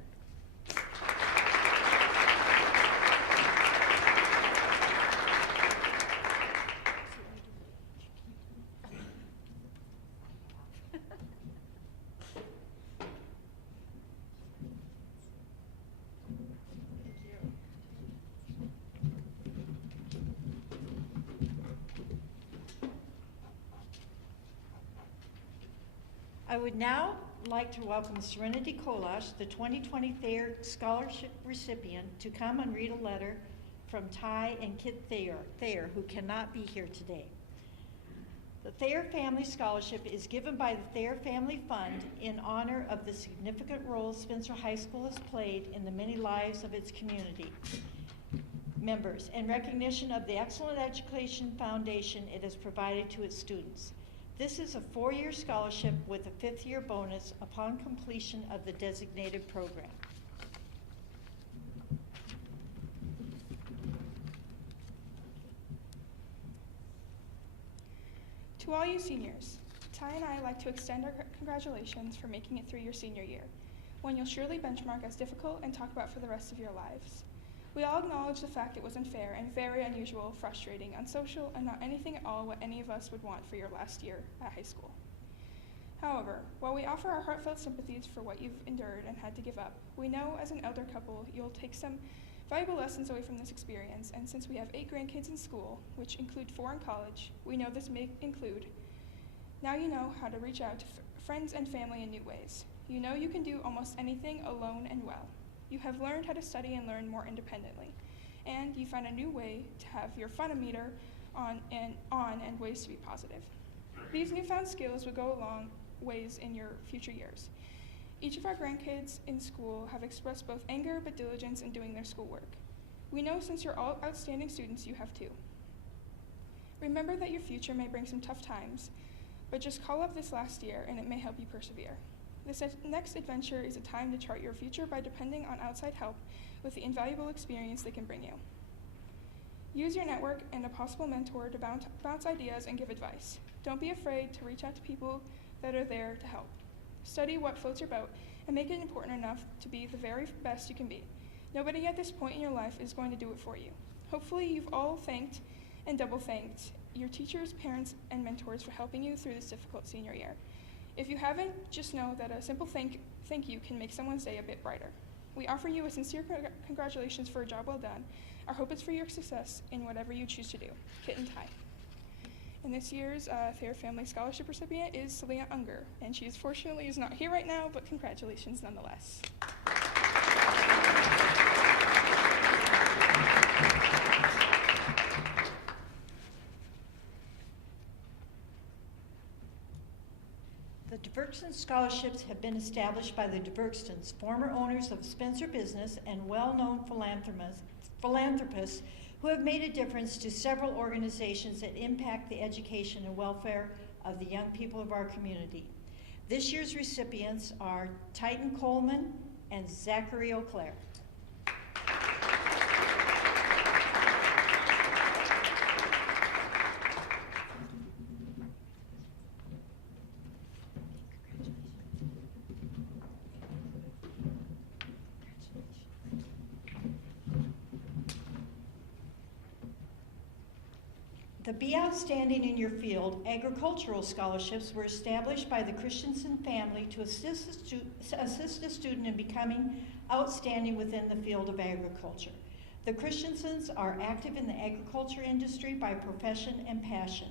I would now like to welcome Serenity Kolash, the 2020 Thayer Scholarship recipient, to come and read a letter from Ty and Kit Thayer, who cannot be here today. The Thayer Family Scholarship is given by the Thayer Family Fund in honor of the significant role Spencer High School has played in the many lives of its community members and recognition of the excellent education foundation it has provided to its students. This is a 4-year scholarship with a 5th-year bonus upon completion of the designated program. To all you seniors, Ty and I like to extend our congratulations for making it through your senior year, one you'll surely benchmark as difficult and talk about for the rest of your lives. We all acknowledge the fact it was unfair and very unusual, frustrating, unsocial, and not anything at all what any of us would want for your last year at high school. However, while we offer our heartfelt sympathies for what you've endured and had to give up, we know as an elder couple you'll take some valuable lessons away from this experience, and since we have 8 grandkids in school, which include 4 in college, we know this may include. Now you know how to reach out to friends and family in new ways. You know you can do almost anything alone and well. You have learned how to study and learn more independently, and you found a new way to have your funometer on and ways to be positive. These newfound skills will go a long ways in your future years. Each of our grandkids in school have expressed both anger but diligence in doing their schoolwork. We know since you're all outstanding students, you have too. Remember that your future may bring some tough times, but just call up this last year and it may help you persevere. This next adventure is a time to chart your future by depending on outside help with the invaluable experience they can bring you. Use your network and a possible mentor to bounce ideas and give advice. Don't be afraid to reach out to people that are there to help. Study what floats your boat and make it important enough to be the very best you can be. Nobody at this point in your life is going to do it for you. Hopefully you've all thanked and double thanked your teachers, parents, and mentors for helping you through this difficult senior year. If you haven't, just know that a simple thank you can make someone's day a bit brighter. We offer you a sincere congratulations for a job well done. Our hope is for your success in whatever you choose to do. Kit and Ty. And this year's Thayer Family Scholarship recipient is Selena Unger, and she fortunately is not here right now, but congratulations nonetheless. The DeVerkston Scholarships have been established by the DeVerkstons, former owners of Spencer Business and well-known philanthropists who have made a difference to several organizations that impact the education and welfare of the young people of our community. This year's recipients are Titan Coleman and Zachary O'Clair. The Be Outstanding in Your Field agricultural scholarships were established by the Christensen family to assist a student in becoming outstanding within the field of agriculture. The Christensens are active in the agriculture industry by profession and passion.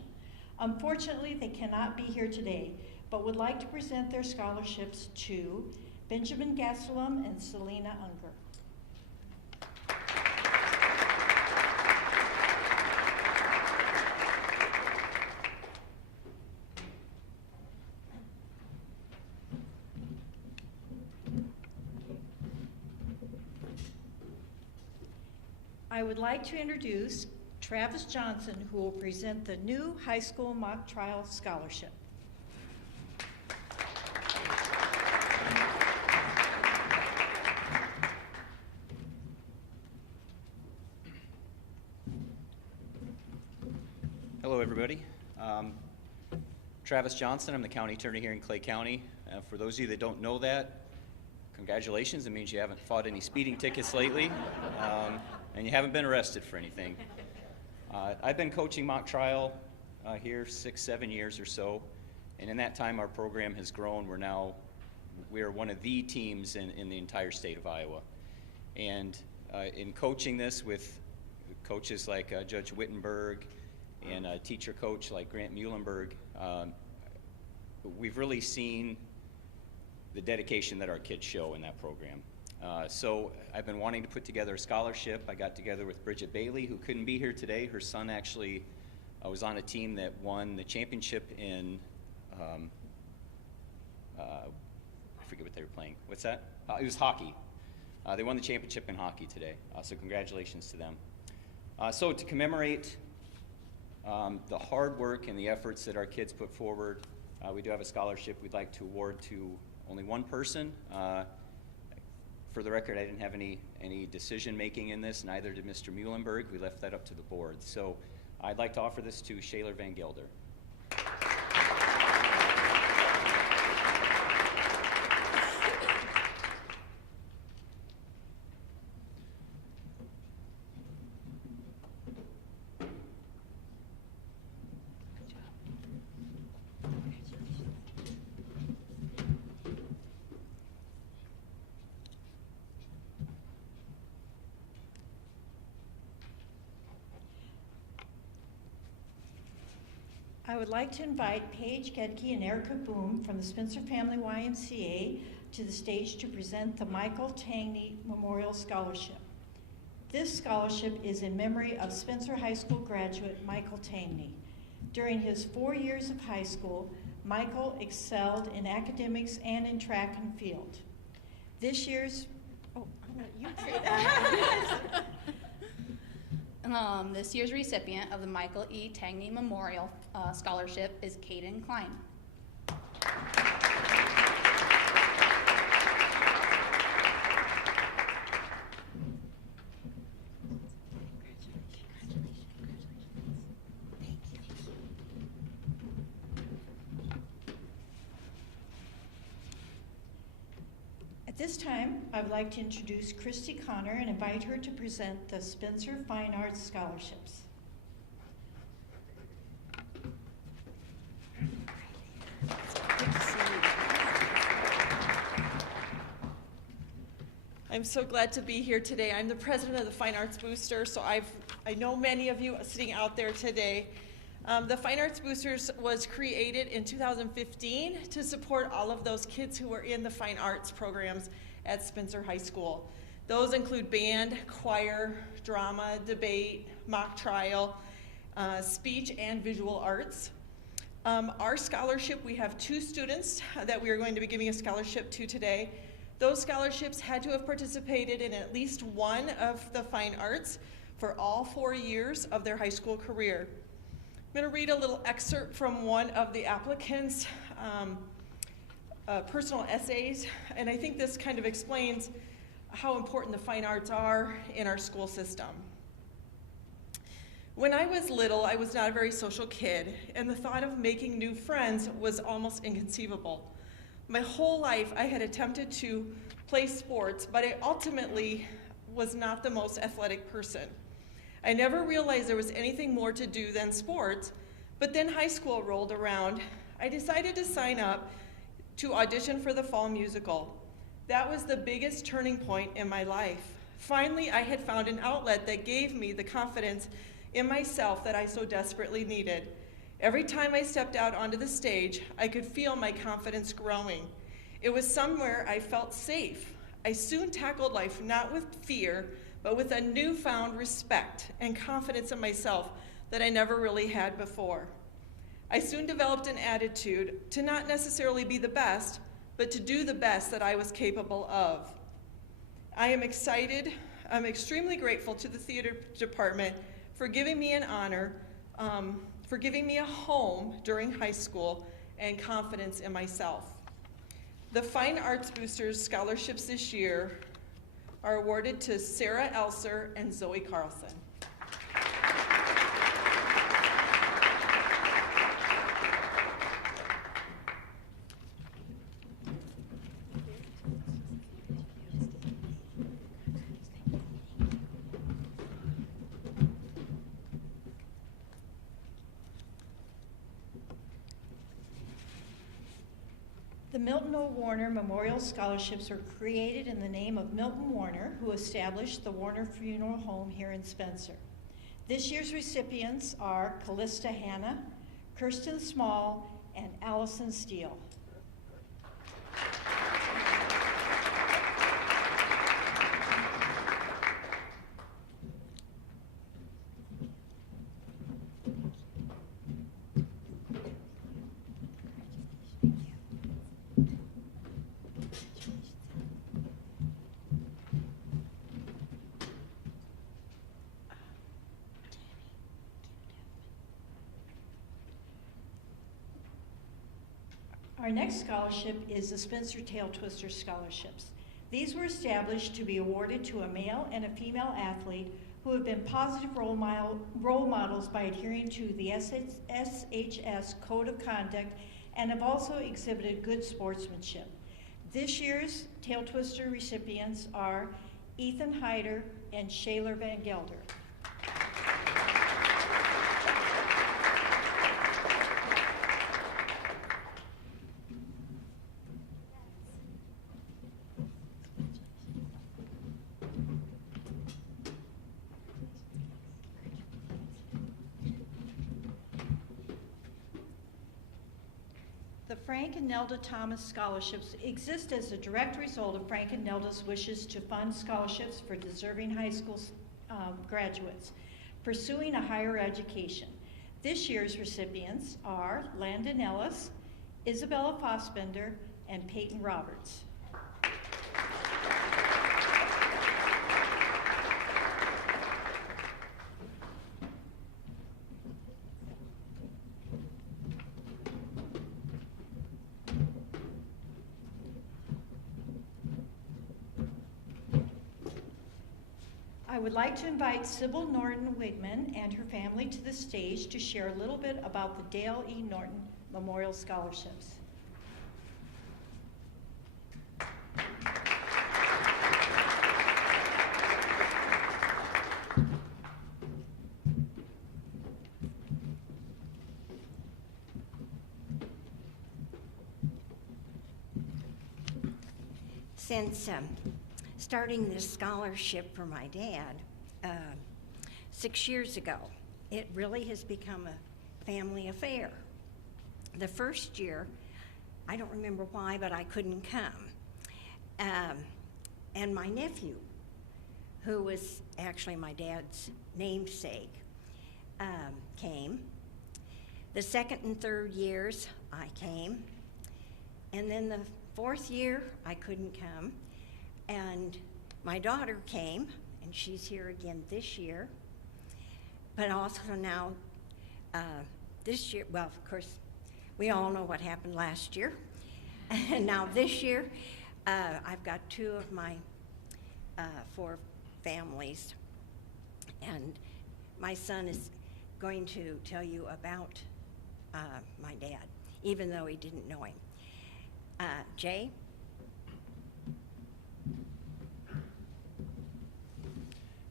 Unfortunately, they cannot be here today, but would like to present their scholarships to Benjamin Gastelum and Selena Unger. I would like to introduce Travis Johnson, who will present the new high school mock trial scholarship. Hello, everybody. Travis Johnson, I'm the county attorney here in Clay County. For those of you that don't know that, congratulations. It means you haven't fought any speeding tickets lately. And you haven't been arrested for anything. I've been coaching mock trial here 6-7 years or so, and in that time our program has grown. We are one of the teams in the entire state of Iowa. And in coaching this with coaches like Judge Wittenberg and a teacher coach like Grant Muhlenberg, we've really seen the dedication that our kids show in that program. So I've been wanting to put together a scholarship. I got together with Bridget Bailey, who couldn't be here today. Her son actually was on a team that won the championship in, I forget what they were playing. What's that? It was hockey. They won the championship in hockey today, so congratulations to them. So to commemorate the hard work and the efforts that our kids put forward, we do have a scholarship we'd like to award to only one person. For the record, I didn't have any decision-making in this, neither did Mr. Muhlenberg. We left that up to the board. So I'd like to offer this to Shaler Van Gelder. I would like to invite Paige Gedke and Erica Boom from the Spencer Family YMCA to the stage to present the Michael Tangney Memorial Scholarship. This scholarship is in memory of Spencer High School graduate Michael Tangney. During his 4 years of high school, Michael excelled in academics and in track and field. This year's, oh, I'm gonna you say that. This year's recipient of the Michael E. Tangney Memorial Scholarship is Caden Klein. At this time, I would like to introduce Christy Connor and invite her to present the Spencer Fine Arts Scholarships. I'm so glad to be here today. I'm the president of the Fine Arts Booster, so I know many of you sitting out there today. The Fine Arts Boosters was created in 2015 to support all of those kids who were in the fine arts programs at Spencer High School. Those include band, choir, drama, debate, mock trial, speech, and visual arts. Our scholarship, we have 2 students that we are going to be giving a scholarship to today. Those scholarships had to have participated in at least one of the fine arts for all 4 years of their high school career. I'm going to read a little excerpt from one of the applicants. personal essays, and I think this kind of explains how important the fine arts are in our school system. When I was little, I was not a very social kid, and the thought of making new friends was almost inconceivable. My whole life, I had attempted to play sports, but I ultimately was not the most athletic person. I never realized there was anything more to do than sports, but then high school rolled around. I decided to sign up to audition for the fall musical. That was the biggest turning point in my life. Finally, I had found an outlet that gave me the confidence in myself that I so desperately needed. Every time I stepped out onto the stage, I could feel my confidence growing. It was somewhere I felt safe. I soon tackled life not with fear, but with a newfound respect and confidence in myself that I never really had before. I soon developed an attitude to not necessarily be the best, but to do the best that I was capable of. I am excited. I'm extremely grateful to the theater department for giving me an honor, for giving me a home during high school, and confidence in myself. The Fine Arts Boosters scholarships this year are awarded to Sarah Elser and Zoe Carlson. The Milton O. Warner Memorial Scholarships were created in the name of Milton Warner, who established the Warner Funeral Home here in Spencer. This year's recipients are Callista Hanna, Kirsten Small, and Allison Steele. Our next scholarship is the Spencer Tail Twister Scholarships. These were established to be awarded to a male and a female athlete who have been positive role models by adhering to the SHS Code of Conduct and have also exhibited good sportsmanship. This year's Tail Twister recipients are Ethan Hyder and Shayler Van Gelder. The Frank and Nelda Thomas Scholarships exist as a direct result of Frank and Nelda's wishes to fund scholarships for deserving high school graduates pursuing a higher education. This year's recipients are Landon Ellis, Isabella Fossbender, and Peyton Roberts. I would like to invite Sybil Norton Wigman and her family to the stage to share a little bit about the Dale E. Norton Memorial Scholarships. Since starting this scholarship for my dad 6 years ago, it really has become a family affair. The first year, I don't remember why, but I couldn't come. And my nephew, who was actually my dad's namesake, came. The second and third years, I came. And then the fourth year, I couldn't come. And my daughter came, and she's here again this year. But also now, this year, well, of course, we all know what happened last year. And now this year, I've got 2 of my 4 families, and my son is going to tell you about my dad, even though he didn't know him. Jay?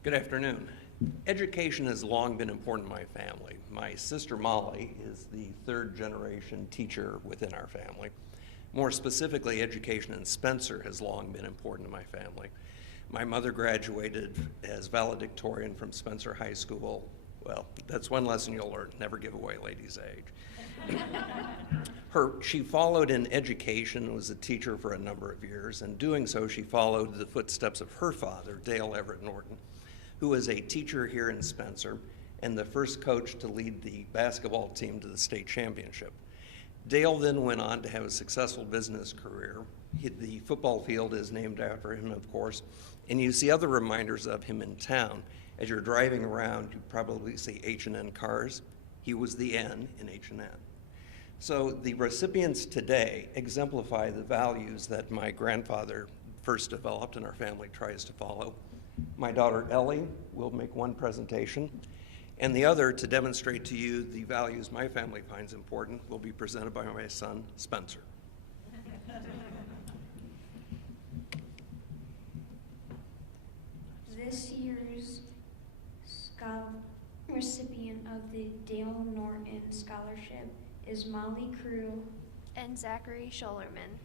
Good afternoon. Education has long been important in my family. My sister Molly is the 3rd generation teacher within our family. More specifically, education in Spencer has long been important to my family. My mother graduated as valedictorian from Spencer High School. Well, that's one lesson you'll learn: never give away a lady's age. She followed in education, was a teacher for a number of years, and doing so, she followed the footsteps of her father, Dale Everett Norton, who was a teacher here in Spencer and the first coach to lead the basketball team to the state championship. Dale then went on to have a successful business career. The football field is named after him, of course, and you see other reminders of him in town. As you're driving around, you probably see H&N cars. He was the N in H&N. So the recipients today exemplify the values that my grandfather first developed and our family tries to follow. My daughter Ellie will make one presentation, and the other, to demonstrate to you the values my family finds important, will be presented by my son, Spencer. This year's recipient of the Dale Norton Scholarship is Molly Crew and Zachary Schullerman.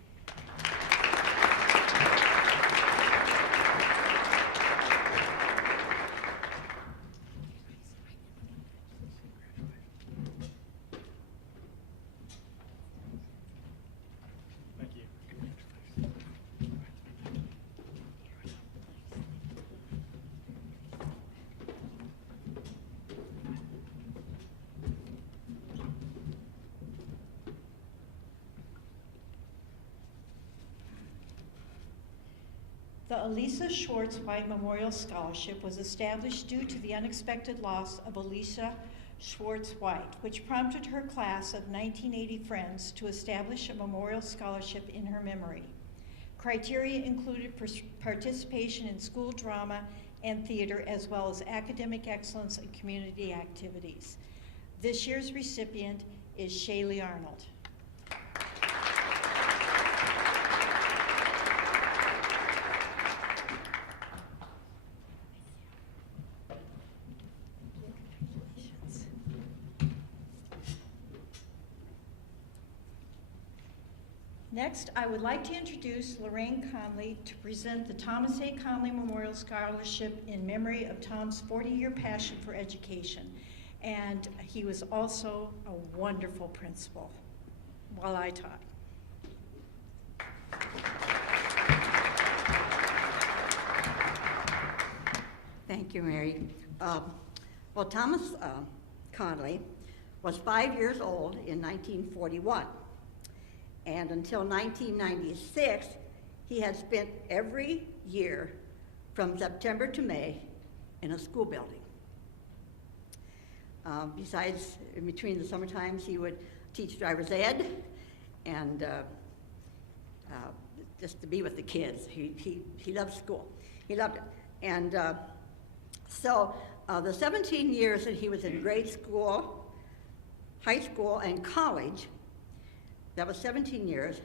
The Elisa Schwartz White Memorial Scholarship was established due to the unexpected loss of Elisa Schwartz White, which prompted her class of 1980 friends to establish a memorial scholarship in her memory. Criteria included participation in school drama and theater, as well as academic excellence and community activities. This year's recipient is Shaylee Arnold. Next, I would like to introduce Lorraine Conley to present the Thomas A. Conley Memorial Scholarship in memory of Tom's 40-year passion for education. And he was also a wonderful principal while I taught. Thank you, Mary. Well, Thomas Conley was 5 years old in 1941. And until 1996, he had spent every year from September to May in a school building. Besides, in between the summer times, he would teach driver's ed and just to be with the kids. He loved school. He loved it. And so the 17 years that he was in grade school, high school, and college, that was 17 years,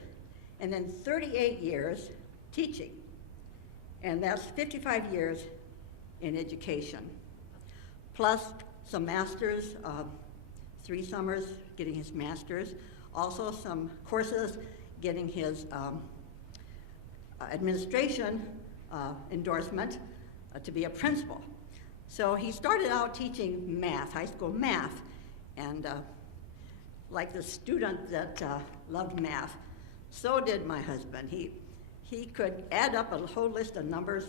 and then 38 years teaching. And that's 55 years in education, plus some masters, 3 summers getting his master's, also some courses getting his administration endorsement to be a principal. So he started out teaching math, high school math, and like the student that loved math, so did my husband. He could add up a whole list of numbers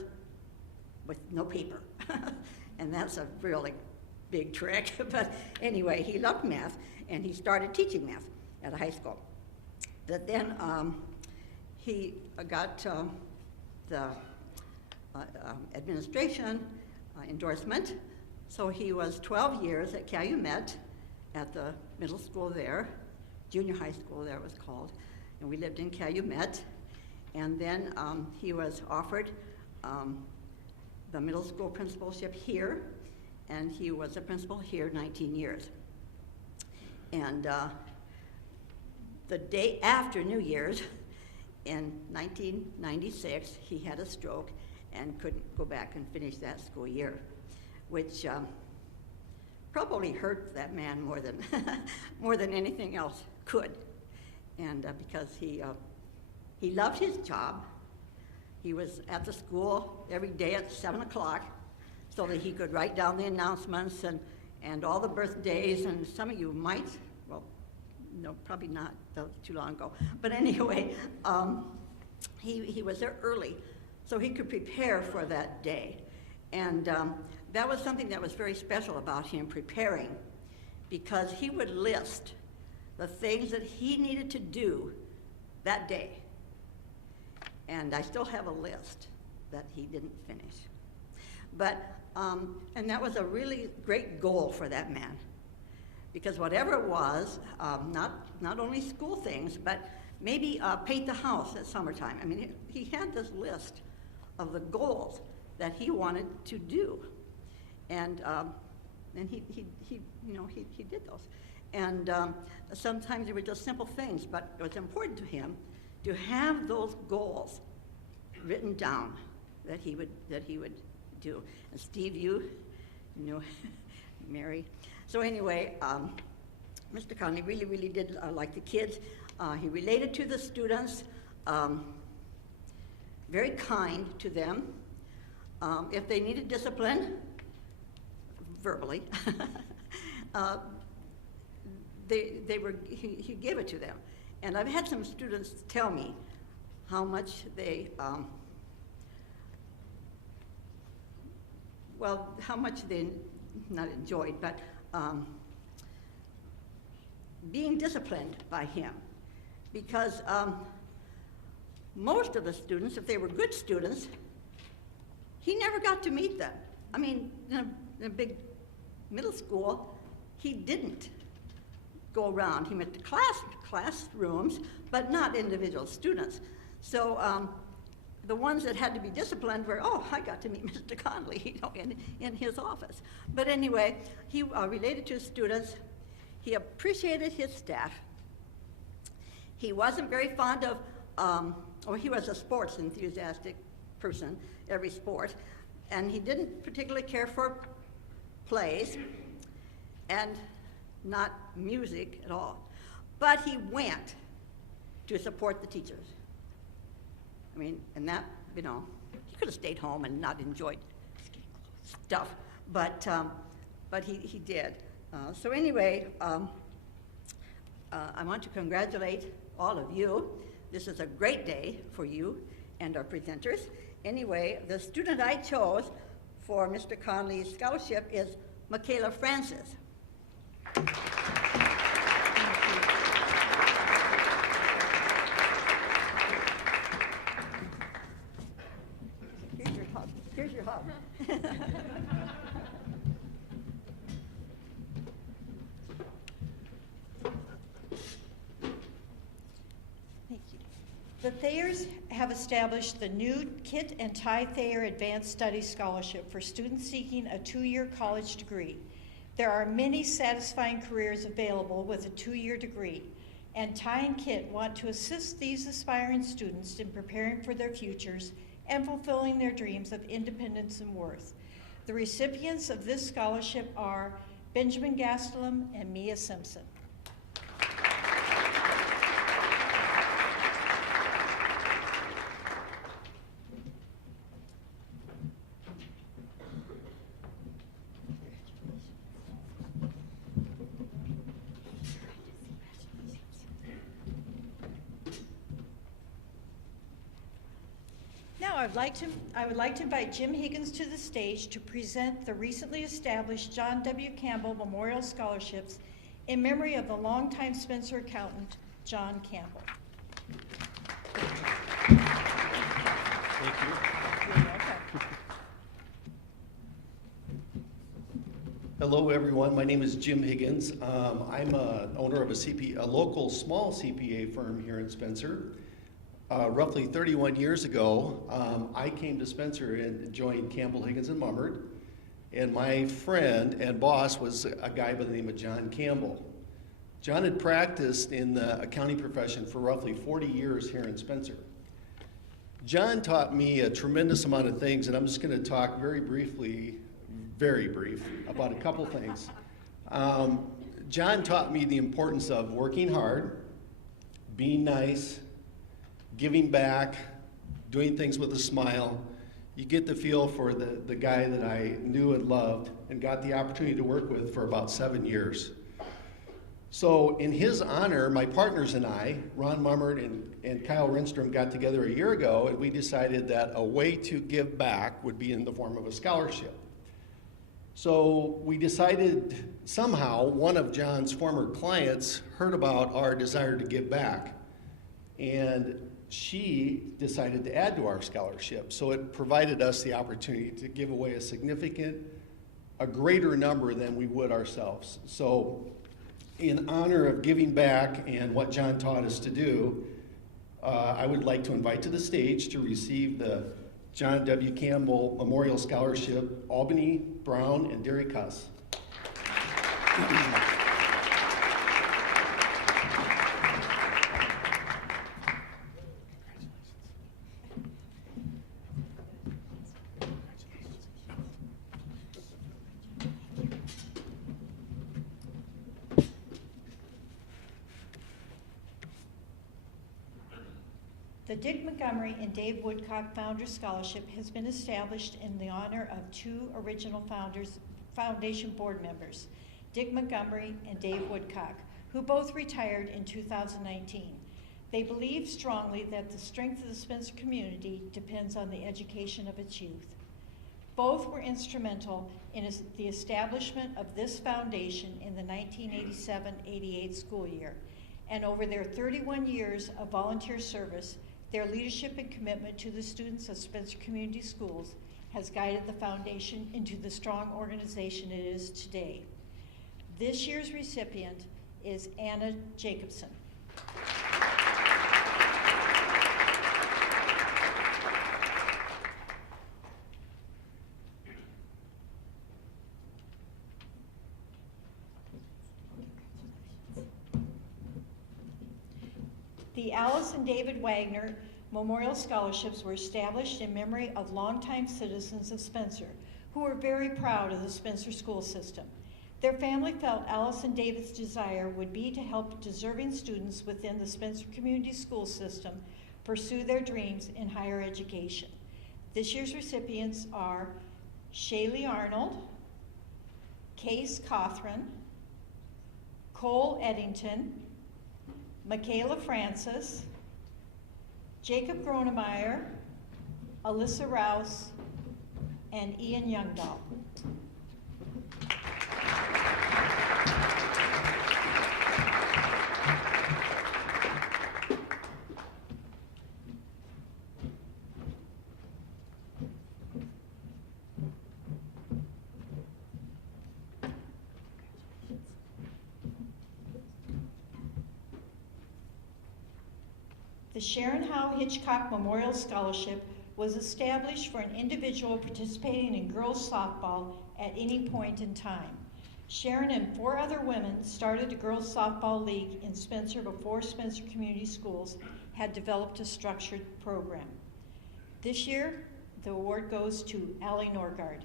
with no paper, and that's a really big trick. But anyway, he loved math, and he started teaching math at a high school. But then he got the administration endorsement, so he was 12 years at Calumet at the middle school there, junior high school there it was called. and we lived in Calumet. And then he was offered the middle school principalship here, and he was a principal here 19 years. And the day after New Year's, in 1996, he had a stroke and couldn't go back and finish that school year, which probably hurt that man more than more than anything else could. And because he loved his job, he was at the school every day at 7 o'clock so that he could write down the announcements and all the birthdays, and some of you might, well, no, probably not, that was too long ago. But anyway, he was there early so he could prepare for that day. And that was something that was very special about him preparing, because he would list the things that he needed to do that day. And I still have a list that he didn't finish. But, and that was a really great goal for that man, because whatever it was, not only school things, but maybe paint the house at summertime. I mean, he had this list of the goals that he wanted to do. And he did those. And sometimes they were just simple things, but it was important to him to have those goals written down that he would do. And Steve, you know, Mary. So anyway, Mr. Conley really did like the kids. He related to the students, very kind to them. If they needed discipline, verbally, he gave it to them. And I've had some students tell me how much they, not enjoyed, but being disciplined by him. Because most of the students, if they were good students, he never got to meet them. I mean, in a big middle school, he didn't go around. He went to classrooms, but not individual students. So the ones that had to be disciplined were, oh, I got to meet Mr. Conley, you know, in his office. But anyway, he related to his students. He appreciated his staff. He wasn't very fond of, he was a sports enthusiastic person, every sport, and he didn't particularly care for plays and not music at all. But he went to support the teachers. I mean, and that, you know, he could have stayed home and not enjoyed stuff, but he did. So anyway, I want to congratulate all of you. This is a great day for you and our presenters. Anyway, the student I chose for Mr. Conley's scholarship is Michaela Francis. Here's your hug. Here's your hug. Thank you. The Thayers have established the new Kit and Ty Thayer Advanced Studies Scholarship for students seeking a 2-year college degree. There are many satisfying careers available with a 2-year degree, and Ty and Kit want to assist these aspiring students in preparing for their futures and fulfilling their dreams of independence and worth. The recipients of this scholarship are Benjamin Gastelum and Mia Simpson. Now, I would like to invite Jim Higgins to the stage to present the recently established John W. Campbell Memorial Scholarships in memory of the longtime Spencer accountant, John Campbell. Thank you. You're welcome. Hello, everyone. My name is Jim Higgins. I'm a owner of a local small CPA firm here in Spencer. Roughly 31 years ago, I came to Spencer and joined Campbell, Higgins, and Mummert. And my friend and boss was a guy by the name of John Campbell. John had practiced in the accounting profession for roughly 40 years here in Spencer. John taught me a tremendous amount of things, and I'm just going to talk very brief, about a couple things. John taught me the importance of working hard, being nice, giving back, doing things with a smile. You get the feel for the guy that I knew and loved and got the opportunity to work with for about 7 years. So in his honor, my partners and I, Ron Mummert and Kyle Rinstrom, got together a year ago, and we decided that a way to give back would be in the form of a scholarship. So we decided somehow one of John's former clients heard about our desire to give back, and she decided to add to our scholarship. So it provided us the opportunity to give away a greater number than we would ourselves. So in honor of giving back and what John taught us to do, I would like to invite to the stage to receive the John W. Campbell Memorial Scholarship, Albany, Brown, and Derek Huss. The Dick Montgomery and Dave Woodcock Founders Scholarship has been established in the honor of two original foundation board members, Dick Montgomery and Dave Woodcock, who both retired in 2019. They believe strongly that the strength of the Spencer community depends on the education of its youth. Both were instrumental in the establishment of this foundation in the 1987-88 school year, and over their 31 years of volunteer service, their leadership and commitment to the students of Spencer Community Schools has guided the foundation into the strong organization it is today. This year's recipient is Anna Jacobson. The Alice and David Wagner Memorial Scholarships were established in memory of longtime citizens of Spencer who were very proud of the Spencer school system. Their family felt Alice and David's desire would be to help deserving students within the Spencer Community School System pursue their dreams in higher education. This year's recipients are Shaylee Arnold, Case Cothran, Cole Eddington, Michaela Francis, Jacob Gronemeyer, Alyssa Rouse, and Ian Youngdahl. The Sharon Howe Hitchcock Memorial Scholarship was established for an individual participating in girls softball at any point in time. Sharon and 4 other women started a girls softball league in Spencer before Spencer Community Schools had developed a structured program. This year, the award goes to Allie Norgard.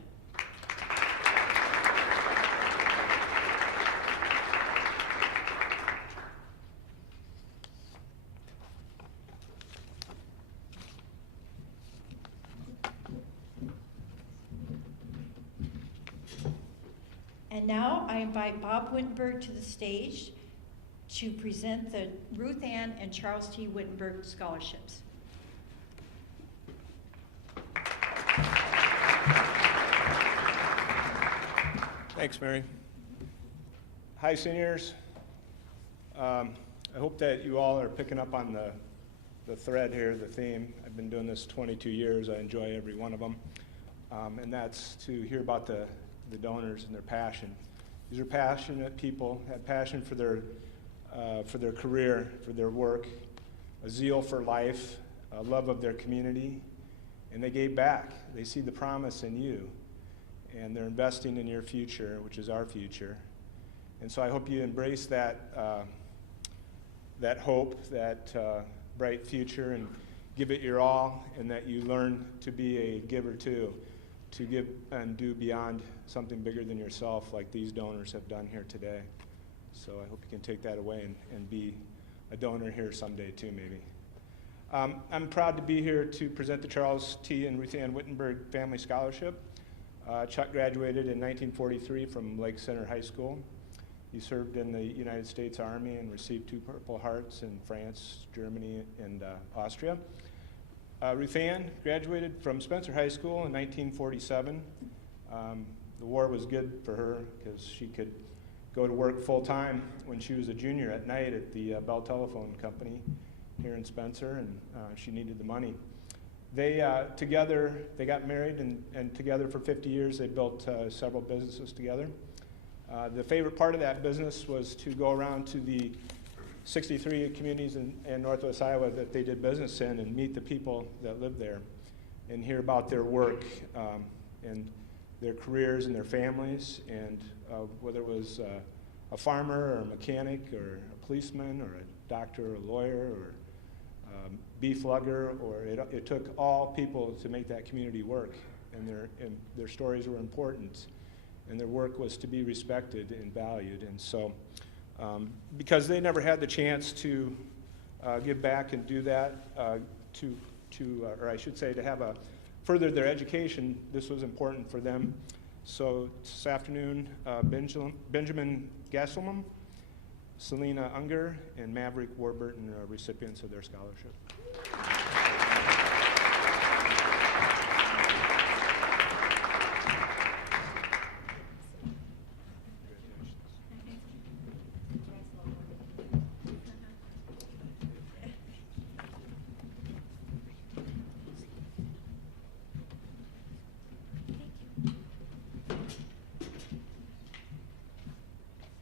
And now I invite Bob Wittenberg to the stage to present the Ruth Ann and Charles T. Wittenberg Scholarships. Thanks, Mary. Hi, seniors. I hope that you all are picking up on the thread here, the theme. I've been doing this 22 years. I enjoy every one of them. And that's to hear about the donors and their passion. These are passionate people, have passion for their career, for their work, a zeal for life, a love of their community, and they gave back. They see the promise in you, and they're investing in your future, which is our future. And so I hope you embrace that hope, that bright future, and give it your all, and that you learn to be a giver too, to give and do beyond something bigger than yourself, like these donors have done here today. So I hope you can take that away and be a donor here someday too, maybe. I'm proud to be here to present the Charles T. and Ruth Ann Wittenberg Family Scholarship. Chuck graduated in 1943 from Lake Center High School. He served in the United States Army and received 2 Purple Hearts in France, Germany, and Austria. Ruth Ann graduated from Spencer High School in 1947. The war was good for her because she could go to work full-time when she was a junior at night at the Bell Telephone Company here in Spencer, and she needed the money. They got married, and together for 50 years they built several businesses together. The favorite part of that business was to go around to the 63 communities in Northwest Iowa that they did business in and meet the people that lived there and hear about their work and their careers and their families, and whether it was a farmer or a mechanic or a policeman or a doctor or a lawyer or beef lugger, or it took all people to make that community work, and their stories were important, and their work was to be respected and valued. And so because they never had the chance to give back and do that, or I should say to have further their education, this was important for them. So this afternoon, Benjamin Gasselman, Selena Unger, and Maverick Warburton are recipients of their scholarship.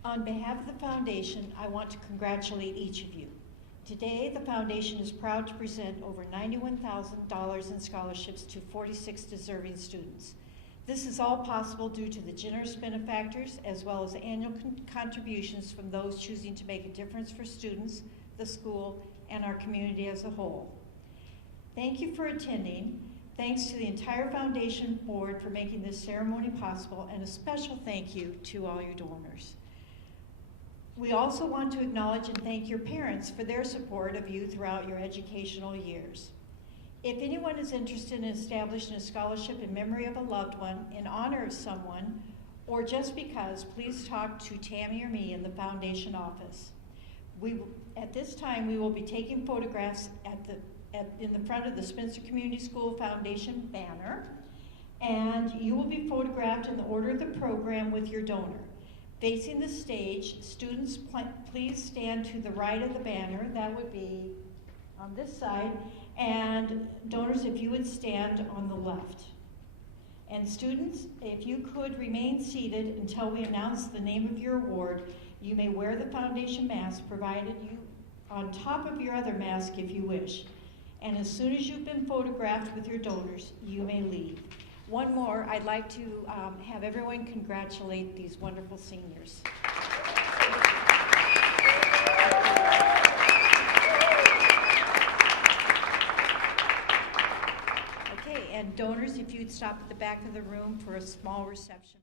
On behalf of the foundation, I want to congratulate each of you. Today, the foundation is proud to present over $91,000 in scholarships to 46 deserving students. This is all possible due to the generous benefactors as well as annual contributions from those choosing to make a difference for students, the school, and our community as a whole. Thank you for attending. Thanks to the entire foundation board for making this ceremony possible, and a special thank you to all your donors. We also want to acknowledge and thank your parents for their support of you throughout your educational years. If anyone is interested in establishing a scholarship in memory of a loved one, in honor of someone, or just because, please talk to Tammy or me in the foundation office. At this time, we will be taking photographs in the front of the Spencer Community School Foundation banner, and you will be photographed in the order of the program with your donor. Facing the stage, students, please stand to the right of the banner. That would be on this side. And donors, if you would stand on the left. And students, if you could remain seated until we announce the name of your award. You may wear the foundation mask provided you on top of your other mask if you wish. And as soon as you've been photographed with your donors, you may leave. One more, I'd like to have everyone congratulate these wonderful seniors. Okay, and donors, if you'd stop at the back of the room for a small reception.